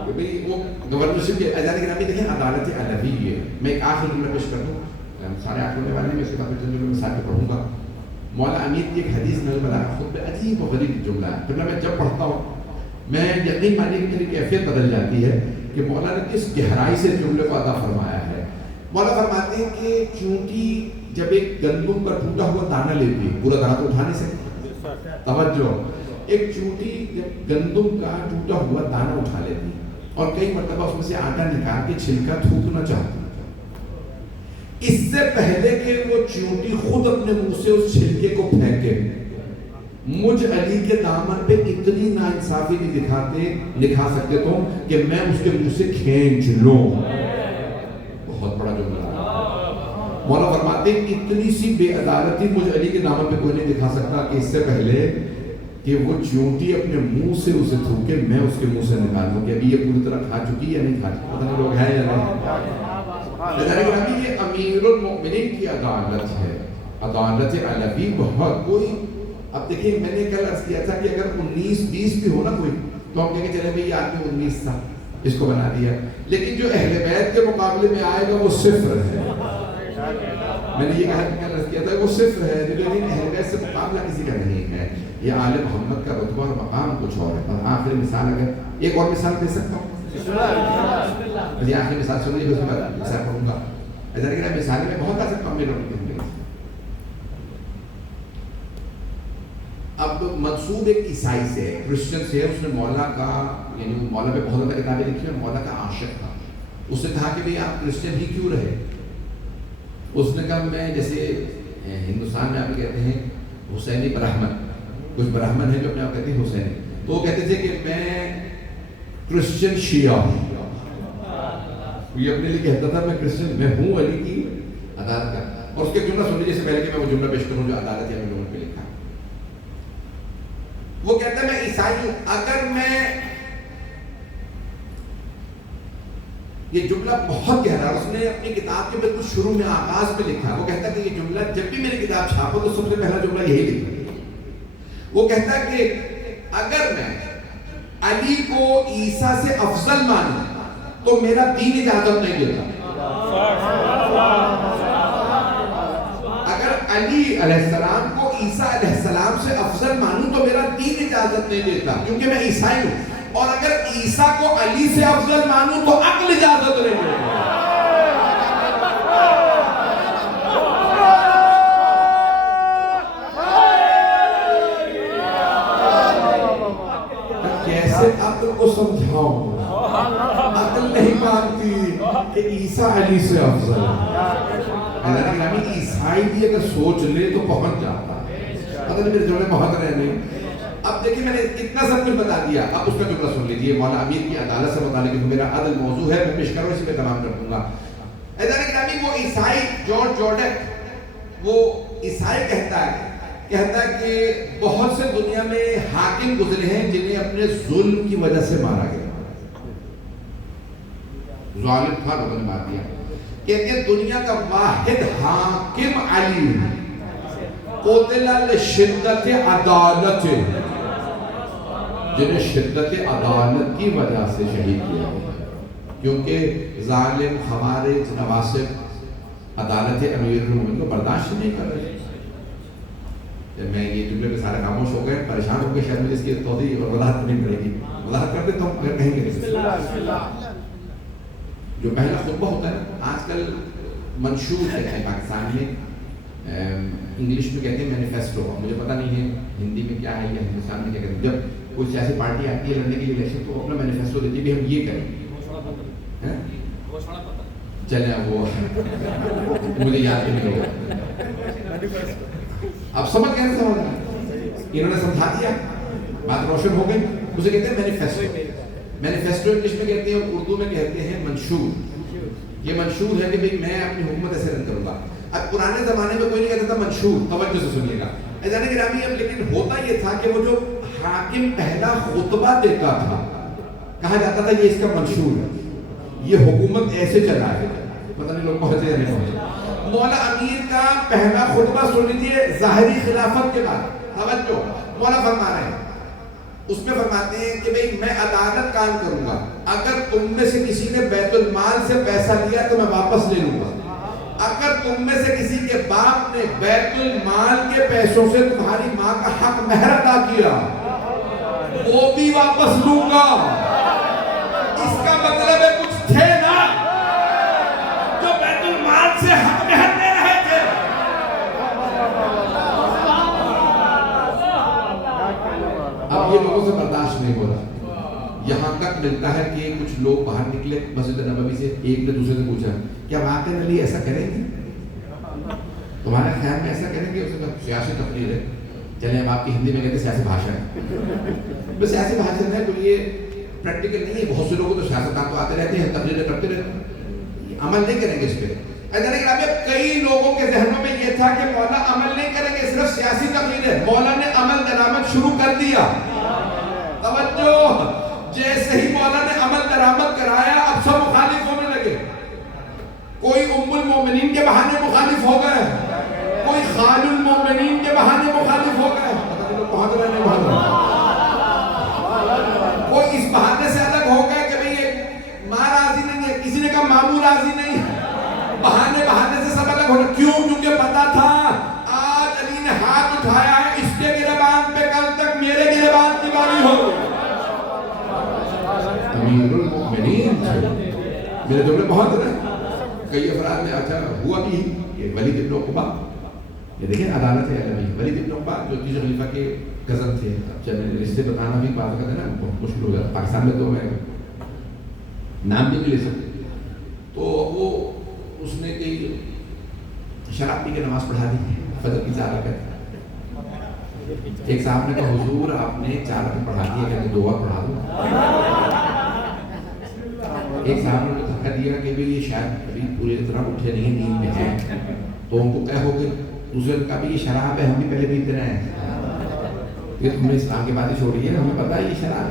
کہ بھئی وہ گورنرشپ کے. عزیزان گرامی دیکھیں عدالت الہی ہے. میں ایک آخری جملہ پیش کر دوں، سارے آٹھ ہونے والے میں اس کے بعد چند جملے مثال پہ پڑھوں گا. مولا امیر کی ایک حدیث میں بلاغہ خود پہ عجیب و غریب جملہ ہے. جملہ میں جب پڑھتا ہوں میں یقین مانیے کہ میری کیفیت بدل جاتی ہے کہ مولا نے کس گہرائی سے جملے کو ادا فرمایا ہے. مولا فرماتے ہیں کہ چونٹی جب ایک گندم پر ٹوٹا ہوا دانہ لیتی ہے، پورا دانہ تو اٹھا نہیں سکتی، توجہ، ایک چونٹی جب گندم کا ٹوٹا ہوا دانہ اٹھا لیتی اور کئی مرتبہ اس میں سے آٹا نکال کے چھلکا تھوکنا چاہتی، اس سے پہلے کہ وہ چونٹی خود اپنے منہ سے اس چھلکے کو پھینکے، مجھ علی کے دامن پہ اتنی ناانصافی نہیں دکھا سکتے تم کہ میں اس کے منہ سے کھینچ لوں. بہت بڑا جملہ. مولا فرماتے ہیں اتنی سی بے عدالتی مجھ علی کے دامن پہ کوئی نہیں دکھا سکتا کہ اس سے پہلے کہ وہ چونٹی اپنے منہ سے اسے تھوکے میں اس کے منہ سے نکالوں کہ ابھی یہ پوری طرح کھا چکی یا نہیں کھا چکی، پتہ نہیں لوگ ہیں یا نہیں. یہ امیر المؤمنین کی عدالت ہے، عدالت علوی. بہت کوئی، اب دیکھیں میں نے کل عرض کیا تھا کہ اگر 19-20 بھی ہو نا کوئی تو ہم کہیں گے چلے بھائی یہ آدمی 19 تھا اس کو بنا دیا، لیکن جو اہل بیت کے مقابلے میں آئے گا وہ صفر ہے. میں نے یہ کہا کہ کل عرض کیا تھا وہ صفر ہے، لیکن اہل بیت سے مقابلہ کسی کا نہیں ہے. یہ آل محمد کا رتبہ اور مقام کچھ اور ہے. اور آخری مثال، اگر ایک اور مثال دے سکتا ہوں، یہ آخری مثال سنیے اس کے بعد مثال پڑھوں گا. ایسا لگ رہا ہے مثال میں بہت آ سکتا ہوں میرے لوگ. اب منسوب ایک عیسائی سے ہے، کرسچن سے ہے. اس نے مولا کا، یعنی مولا پہ بہت زیادہ کتابیں لکھی اور مولا کا عاشق تھا. اس نے کہا کہ بھئی آپ کرسچن ہی کیوں رہے؟ اس نے کہا میں، جیسے ہندوستان میں آپ کہتے ہیں حسینی برہمن، کچھ برہمن ہیں جو اپنے آپ کہتے ہیں حسینی، تو وہ کہتے تھے کہ میں کرسچن شیعہ ہوں. یہ اپنے لیے کہتا تھا میں کرسچن، میں ہوں علی کی عدالت کا. اور اس کے جملہ سن لیجیے، سے پہلے کہ میں وہ جملہ پیش کروں جو عدالت یا لوگوں پہ لکھا. وہ کہتا ہے میں عیسائی ہوں، اگر میں، یہ جملہ بہت گہرا، اس نے اپنی کتاب کے بالکل شروع میں آغاز میں لکھا. وہ کہتا ہے کہ یہ جملہ جب بھی میری کتاب چھاپو تو سب سے پہلا جملہ یہی لکھا. وہ کہتا ہے کہ اگر میں علی کو عیسیٰ سے افضل مانوں تو میرا دین اجازت نہیں دیتا. اگر علی علیہ السلام کو عیسیٰ علیہ السلام سے افضل مانوں تو میرا دین اجازت نہیں دیتا کیونکہ میں عیسائی ہوں. اور اگر عیسیٰ کو علی سے افضل مانوں تو عقل اجازت نہیں دیتا. کیسے عقل کو سمجھاؤں؟ عقل نہیں مانتی کہ عیسیٰ علی سے افضل ہے. عیسائی بھی اگر سوچ لے تو پہنچ جاتا ہے. پتہ نہیں میرے جملے بہت رہے نہیں. اب دیکھیں میں نے اتنا سب کچھ بتا دیا، اب اس کا جملہ سن لیجیے. مولا امیر کی عدالت سے متعلق میرا عدل موضوع ہے، میں پیش کروں اسی پہ تمام کر دوں گا. وہ عیسائی جارج جارڈک، وہ عیسائی کہتا ہے کہ بہت سے دنیا میں حاکم گزرے ہیں جنہیں اپنے ظلم کی وجہ سے مارا گیا. ظالم تھا، لوگوں نے مار دیا. کہتے ہیں دنیا کا واحد حاکم علی قتل لشدت عدالت، جنہیں شدت عدالت کی وجہ سے شہید کیا گیا کیونکہ ظالم خوارج نواسب عدالت امیر المومنین کو برداشت نہیں کر رہے. جب میں یہ جملے پہ سارے خاموش ہو گئے، پریشان ہو گئے، شاید مجھے اس کی توضیح اور وضاحت نہیں پڑے گی. وضاحت کر دیتا ہوں اگر کہیں گے. جو پہلا خطبہ ہوتا ہے آج کل منشور کہتے ہیں پاکستان میں، انگلش میں کہتے ہیں مینیفیسٹو. مجھے پتہ نہیں ہے ہندی میں کیا ہے یا ہندوستان میں کیا کہتے ہیں. جب کوئی سیاسی پارٹی آتی ہے لڑنے کے لیے الیکشن تو اپنا مینیفیسٹو دیتی ہے کہ ہم یہ کریں. چلیں وہ مجھے یاد نہیں ہوگا. اب سمجھ گئے سمجھنا، انہوں نے سمجھا دیا، بات روشن ہو گئی. اسے کہتے ہیں مینیفیسٹو. مینیفیسٹو انگلش میں کہتے ہیں اور اردو میں کہتے ہیں منشور. یہ منشور ہے کہ بھئی میں اپنی حکومت ایسے رن کروں گا. اب پرانے زمانے میں کوئی نہیں کہتا تھا منشور، توجہ سے سنیے گا اذان گرامی. اب لیکن ہوتا یہ تھا کہ وہ جو حاکم پہلا خطبہ دیتا تھا کہا جاتا تھا یہ اس کا منشور ہے، یہ حکومت ایسے چلا ہے. پتہ نہیں لوگ پہنچے یا نہیں پہنچے. مولا امیر کا پہلا خطبہ سن لیجیے ظاہری خلافت کے بعد. توجہ، مولا فرما رہے ہیں، اس میں فرماتے ہیں کہ بھئی میں عدالت قائم کروں گا. اگر تم میں سے کسی نے بیت المال سے پیسہ لیا تو میں واپس لے لوں گا. اگر تم میں سے کسی کے باپ نے بیت المال کے پیسوں سے تمہاری ماں کا حق مہر ادا کیا وہ بھی واپس لوں گا. اس کا مطلب ہے کچھ تھے نا جو بیت المال سے حق مہر لے رہے تھے. سے برداشت نہیں ہو رہا. یہاں تک ملتا ہے کہ کچھ لوگ باہر نکلے مسجد نبوی سے, ایک نے دوسرے سے پوچھا کیا واقعی علی ایسا کریں گے, تمہارے خیال میں ایسا کریں گے؟ اس نے کہا سیاسی تقریر ہے. چلیں اب آپ کی ہندی میں کہتے ہیں سیاسی بھاشن ہے. بس سیاسی بھاشن ہے تو یہ پریکٹیکل نہیں ہے. بہت سے لوگوں تو سیاستدان تو آتے رہتے ہیں, تقریریں کرتے رہتے ہیں, عمل نہیں کریں گے اس پہ. کئی لوگوں کے ذہنوں میں یہ تھا کہ مولا عمل نہیں کریں گے, صرف سیاسی تقریر ہے. مولا نے عمل درآمد شروع کر دیا. توجہ, جیسے ہی مولا نے عمل درآمد کرایا اب سب مخالف ہونے لگے. کوئی ام المومنین کے بہانے مخالف ہو گئے, کوئی خال المومنین کے بہانے مخالف ہو گئے, کوئی اس بہانے سے الگ ہو گئے کہ بھئی ماں راضی نہیں ہے, کسی نے کہا مامو راضی نہیں ہے. بہانے سے سب الگ ہونا. کیوں؟ کیونکہ پتا تھا آج علی نے ہاتھ اٹھایا ہے, اس کے گریبان پہ کل تک میرے گریبان کی باری ہوگی. امیر المؤمنین میرے جملے بہت رہے. کئی افراد میں اچھا ہوا بھی کہ ولید ابن عقبہ, یہ دیکھیں عدالت ہے عالمی. ولید ابن عقبہ جو تیسرے خلیفہ کے کزن تھے. اب چلیں رشتے بتانا بھی بات کرتے ہیں نا, بہت مشکل ہو جاتا. پاکستان میں تو میں نام بھی نہیں لے سکتے. تو وہ اس نے کئی شراب پی کے نماز پڑھا دی فجر کی 4 رکعت. ایک صاحب نے کہا حضور آپ نے 4 رکعت پڑھا دی ہے, کہ 2 اور پڑھا دوں. ایک صاحب نے دھکا دیا کہ یہ شاید ابھی پوری طرح اٹھے نہیں, نیند میں ہیں. تو ان کو کہہ ہو کہ دوسرے کا بھی یہ شراب ہے, ہم بھی پہلے پیتے رہے ہیں, یہ تم نے اسلام کی باتیں چھوڑی ہے, ہمیں پتا ہے یہ شراب.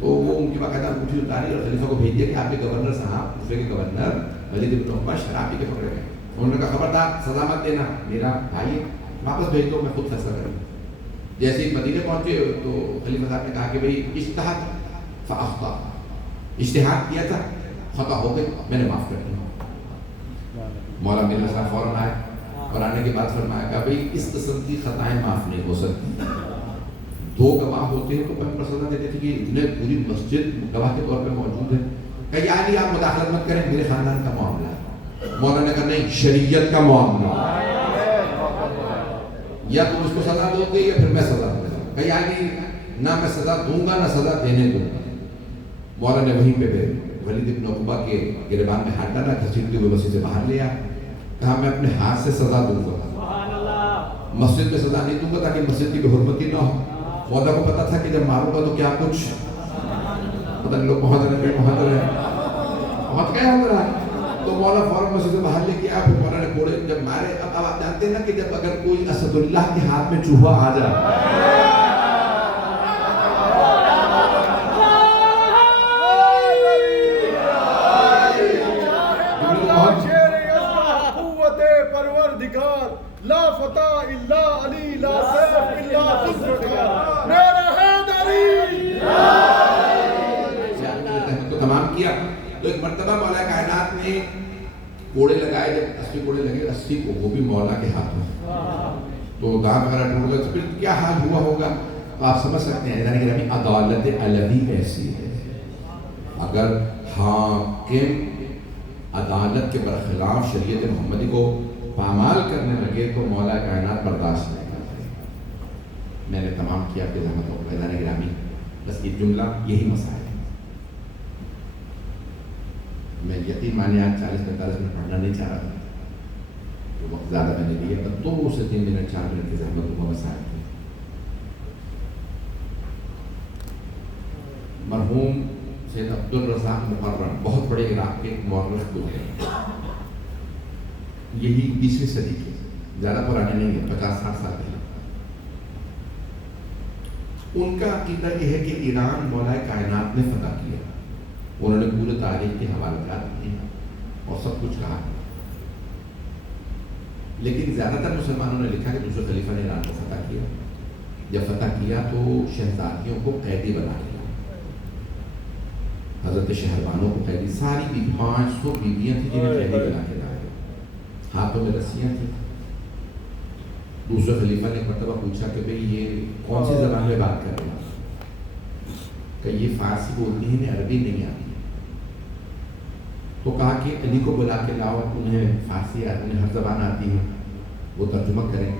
تو وہ ان کی باقاعدہ انگوٹھی اتاری اور خلیفہ کو بھیج دیا کہ آپ کے گورنر صاحب, دوسرے کے گورنر ولید ابن عقبہ شراب پی کے پکڑے گئے. انہوں نے کہا خبردار سزا مت دینا, میرا بھائی واپس بھیج دو, میں خود فیصلہ کروں. جیسے ہی مدینے پہنچے تو خلیفہ صاحب نے کہا کہ بھئی اجتہاد فاخطا, اجتہاد کیا تھا, خطا ہو گئی, میں نے معاف کر دیا. مولا میرے صاحب فوراً آئے اور آنے کے بعد فرمایا کہ بھئی اس قسم کی خطائیں معاف نہیں ہو سکتی. 2 گواہ ہوتے ہیں تو پر سزا دیتے تھے کہ اتنے پوری مسجد گواہ کے طور پہ موجود ہے. کہ یا علی آپ مداخلت مت کریں, میرے خاندان کا معاملہ ہے. مولا نے کہا نہیں, شریعت کا معاملہ, یا تم اس کو سزا دو گے یا پھر میں سزا دوں گا. کہ یا علی نہ میں سزا دوں گا نہ سزا دینے دوں گا. مولا نے وہیں پہ ولید ابن عقبہ کے گریبان میں ہاتھ ڈالا, گھسیٹتے ہوئے مسجد سے باہر لیا, کہا میں اپنے ہاتھ سے سزا دوں گا, مسجد میں سزا نہیں دوں گا تاکہ مسجد کی بے حرمتی نہ ہو. مولا کو پتا تھا کہ جب ماروں گا تو کیا کچھ پتہ نہیں, لوگ پہنچ گئے ہو رہا ہے. تو مولا فوراً مسجد سے باہر لے کے آیا. پھر مولا نے کوڑے جب مارے, اب آپ جانتے ہیں نا کہ جب اگر کوئی اسد اللہ کے ہاتھ میں چوہا آ جائے, لا فتح الا علی, لا سیف الا ذوالفقار, میرا حیدری. تو تمام کیا. تو ایک مرتبہ مولا کائنات نے کوڑے لگائے, جب 80 کوڑے لگے, 80 کو وہ بھی مولا کے ہاتھ میں, تو دانت وغیرہ ٹوٹ گئے. تو پھر کیا حال ہوا ہوگا تو آپ سمجھ سکتے ہیں. یعنی کہ عدالت الہی ایسی ہے, اگر حاکم عدالت کے برخلاف شریعت محمدی کو پامال کرنے لگے تو مولا کائنات برداشت نہیں کرتے. میں نے تمام کیا آپ کے زحمت کو فیضان گرامی. بس یہ جملہ یہی مسائل ہے. میں یقین مانے آج 40-45 منٹ پڑھنا نہیں چاہ رہا تھا, تو وقت زیادہ میں نے لیا, تو 2 سے 3 منٹ 4 منٹ کی زحمت کو مسائل تھے. مرحوم سید عبدالرزاق مقرم بہت بڑے عراق کے مورخ گزرے, یہی 20ویں صدی کے, زیادہ پرانے نہیں ہیں, 50-60 سال پہلے. ان کا عقیدہ یہ ہے کہ ایران مولا کائنات نے فتح کیا. انہوں نے پورے تاریخ کے حوالے دیے اور سب کچھ کہا, لیکن زیادہ تر مسلمانوں نے لکھا کہ دوسرے خلیفہ نے ایران کو فتح کیا. جب فتح کیا تو شہزادیوں کو قیدی بنا لیا, حضرت شہربانوں کو قیدی, ساری 500 بیویاں تھیں جنہیں قیدی بنا کے لایا, ہاتھوں میں رسیاں تھیں. دوسرے خلیفہ نے ایک مرتبہ پوچھا کہ بھئی یہ کون سی زبان میں بات کر رہے ہیں, کہ یہ فارسی بولتی ہیں, انہیں عربی نہیں آتی. تو کہا کہ علی کو بلا کے لاؤ, انہیں فارسی آتی, انہیں ہر زبان آتی ہے, وہ ترجمہ کریں.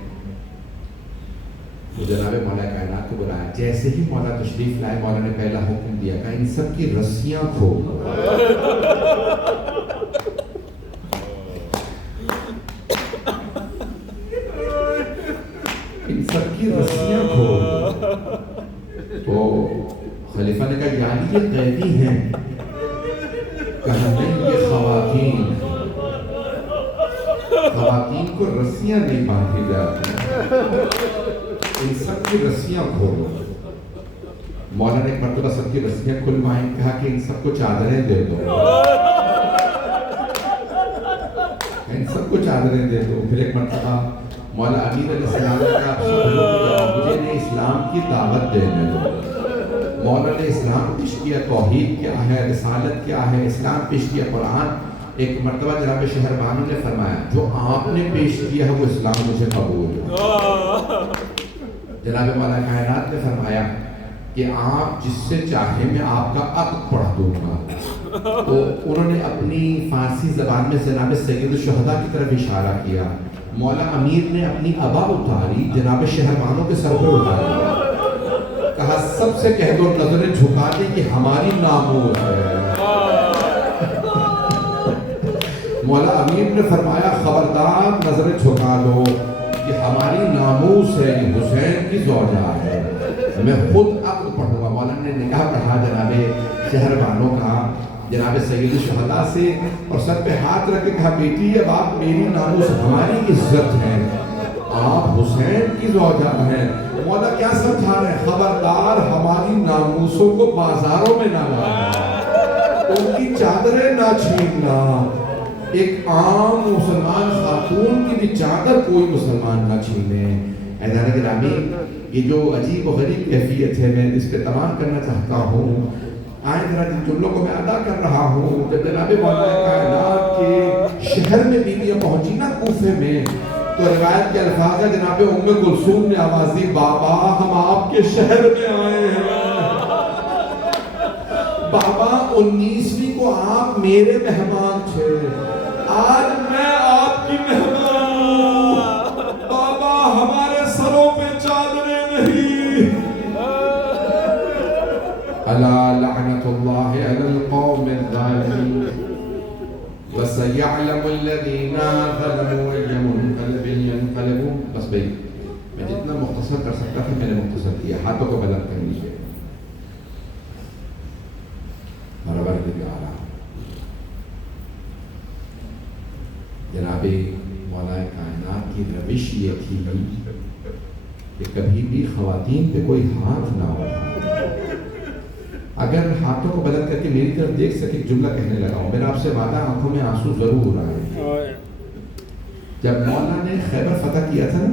تو جناب مولا کائنات کو بلایا. جیسے ہی مولا تشریف لائے مولا نے پہلا حکم دیا کہ ان سب کی رسیاں کھولو. ان سب کی رسیاں کھولو. تو خلیفہ نے کہا یعنی یہ قیدی ہیں؟ کہا نہیں، یہ خواتین کو رسیاں نہیں باندھی جاتی. ان سب کی رسیاں کھولو. مولا نے ایک مرتبہ سب کی رسیاں کھلوائیں. کہا کہ ان سب کو چادریں دے دو. ان سب کو چادریں دے دو. پھر ایک مرتبہ مولا امیر علیہ السلام نے کہا مجھے انہیں اسلام کی دعوت دینے دو. مولا نے اسلام پیش کیا، توحید کیا ہے، رسالت کیا ہے، اسلام پیش کیا، قرآن. ایک مرتبہ جناب شہربانو نے فرمایا جو آپ نے پیش کیا ہے وہ اسلام مجھے قبول ہے. جناب مولا کائنات نے فرمایا کہ آپ جس سے چاہے میں آپ کا عقد پڑھ دوں گا. تو انہوں نے اپنی فارسی زبان میں جناب سید الشہداء کی طرف اشارہ کیا. مولا امیر نے اپنی ابا اتاری، جناب شہربانو کے سر پر اٹھائی. کہا سب سے کہہ دو نظریں جھکا دیں کہ ہماری ناموس ہے. مولا امیر نے فرمایا خبردار نظریں جھکا دو کہ ہماری ناموس ہے، یہ حسین کی زوجہ ہے، میں خود عقد پڑھوں گا. مولا نے نکاح پڑھا جناب شہربانو کا جناب سید الشہداء سے، اور سر پہ ہاتھ رکھ کے کہا بیٹی اب آپ میری ناموس، ہماری عزت ہے، آپ حسین کی زوجہ ہیں. مولا کیا سمجھا رہے ہیں؟ خبردار ہماری ناموسوں کو بازاروں میں نہ لانا، ان کی چادریں نہ چھیننا. ایک عام مسلمان خاتون کی بھی چادر کوئی مسلمان نہ چھینے. اعزاز گرامی، یہ جو عجیب و غریب کیفیت ہے میں اس پہ تمام کرنا چاہتا ہوں. آئیں ذرا جن جملوں کو میں ادا کر رہا ہوں، جب جناب مولا کائنات کے شہر میں بیویاں پہنچی نا کوفے میں، تو روایت کے الفاظ ہے جناب ام کلثوم نے آواز دی بابا ہم آپ کے شہر میں آئے ہیں. بابا 19ویں کو آپ میرے مہمان تھے، آج میں آپ کی مہمان ہوں. بابا ہمارے سروں پہ چادریں نہیں. الا لعنت اللہ علی القوم الظالمین وَسَيَعْلَمُ الَّذِينَ ظَلَمُوا أَيَّ مُنْقَلَبٍ يَنْقَلِبُونَ. بس بھئی میں جتنا مختصر کر سکتا تھا میں نے مختصر کیا. ہاتھوں کو بلند کر لیجیے. برابر دکھا جناب مولا کائنات کی روش یہ تھی کہ کبھی بھی خواتین پہ کوئی ہاتھ نہ اٹھا. اگر ہاتھوں کو بدل کر کے میری طرف دیکھ سکے ایک جملہ کہنے لگا ہوں، میرا آپ سے وعدہ آنکھوں میں آنسو ضرور آئے. جب مولا نے خیبر فتح کیا تھا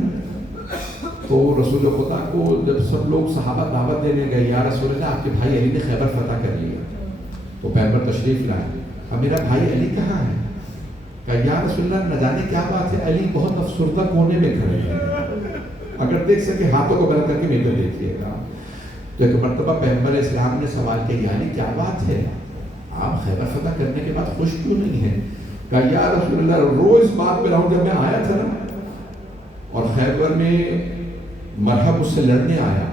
تو رسول خدا کو جب سب لوگ صحابہ دعوت دینے گئے، یا رسول اللہ آپ کے بھائی علی نے خیبر فتح کر لیا. وہ پیغمبر تشریف لائے. اب میرا بھائی علی کہاں ہے؟ کہ یا رسول اللہ نہ جانے کیا بات ہے، علی بہت افسردہ کونے میں کھڑے ہیں. اگر دیکھ سکے ہاتھوں کو بدل کر کے میرے دیکھیے گا. تو ایک مرتبہ پیغمبر اسلام نے سوال کیا یا علی کیا بات ہے، آپ خیبر فتح کرنے کے بعد خوش کیوں نہیں ہیں؟ کہا یا رسول اللہ روز بات پہ رہوں. جب میں آیا تھا نا اور خیبر میں مرحب اس سے لڑنے آیا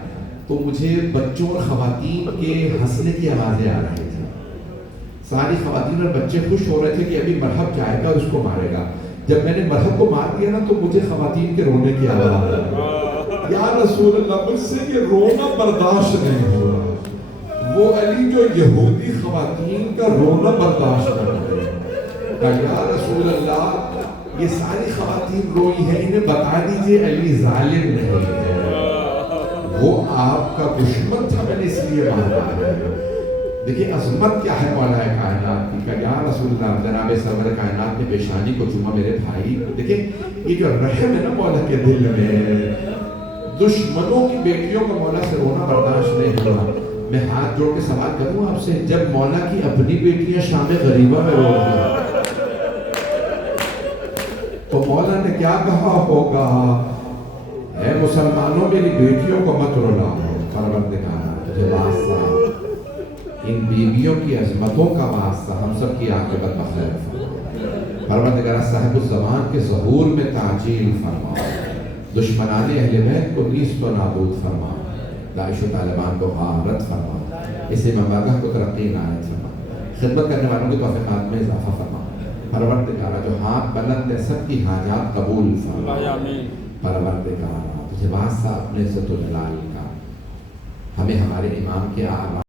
تو مجھے بچوں اور خواتین کے ہنسنے کی آوازیں آ رہی تھی. ساری خواتین اور بچے خوش ہو رہے تھے کہ ابھی مرحب جائے گا اور اس کو مارے گا. جب میں نے مرحب کو مار دیا نا تو مجھے خواتین کے رونے کی آواز آ رہی. یا رسول اللہ مجھ سے یہ رونا برداشت نہیں ہو رہا. وہ علی جو یہودی خواتین کا رونا برداشت کر رہے ہیں. کہ یا رسول اللہ یہ ساری خواتین روئی ہیں، انہیں بتا دیجئے علی ظالم نہیں ہے، وہ آپ کا دشمن تھا، میں نے اس لیے مارا ہے. دیکھیں عظمت کیا ہے مولا کائنات کی. کہ یا رسول اللہ جناب سرور کائنات نے پیشانی کو چوما. میرے بھائی دیکھیں یہ جو رحم ہے نا مولا کے دل میں، دشمنوں کی بیٹیوں کا مولا سے رونا برداشت نہیں ہوا. میں ہاتھ جوڑ کے سوال کروں آپ سے، جب مولا کی اپنی بیٹیاں شام غریبہ میں رو رہی تو مولا نے کیا کہا ہوگا؟ اے مسلمانوں میری بیٹیوں کو مت رلاؤ. پروردگار تجھے واسطہ ان بیویوں کی عظمتوں کا واسطہ ہم سب کی عاقبت بخیر فرما. پروردگار صاحب الزمان کے ظہور میں تعجیل فرما. دشمنان اہل بیت کو نیست و نابود فرما، داعش و طالبان کو غارت فرما، اس امام بارگاہ کو ترقی عنایت فرما، خدمت کرنے والوں کی توفیقات میں اضافہ فرما۔ پروردگارہ جو ہاتھ بلند ہے سب کی حاجات قبول فرما۔ پروردگارہ تجھے واسطہ اپنے عزت و جلال کا ہمیں ہمارے امام کے آرام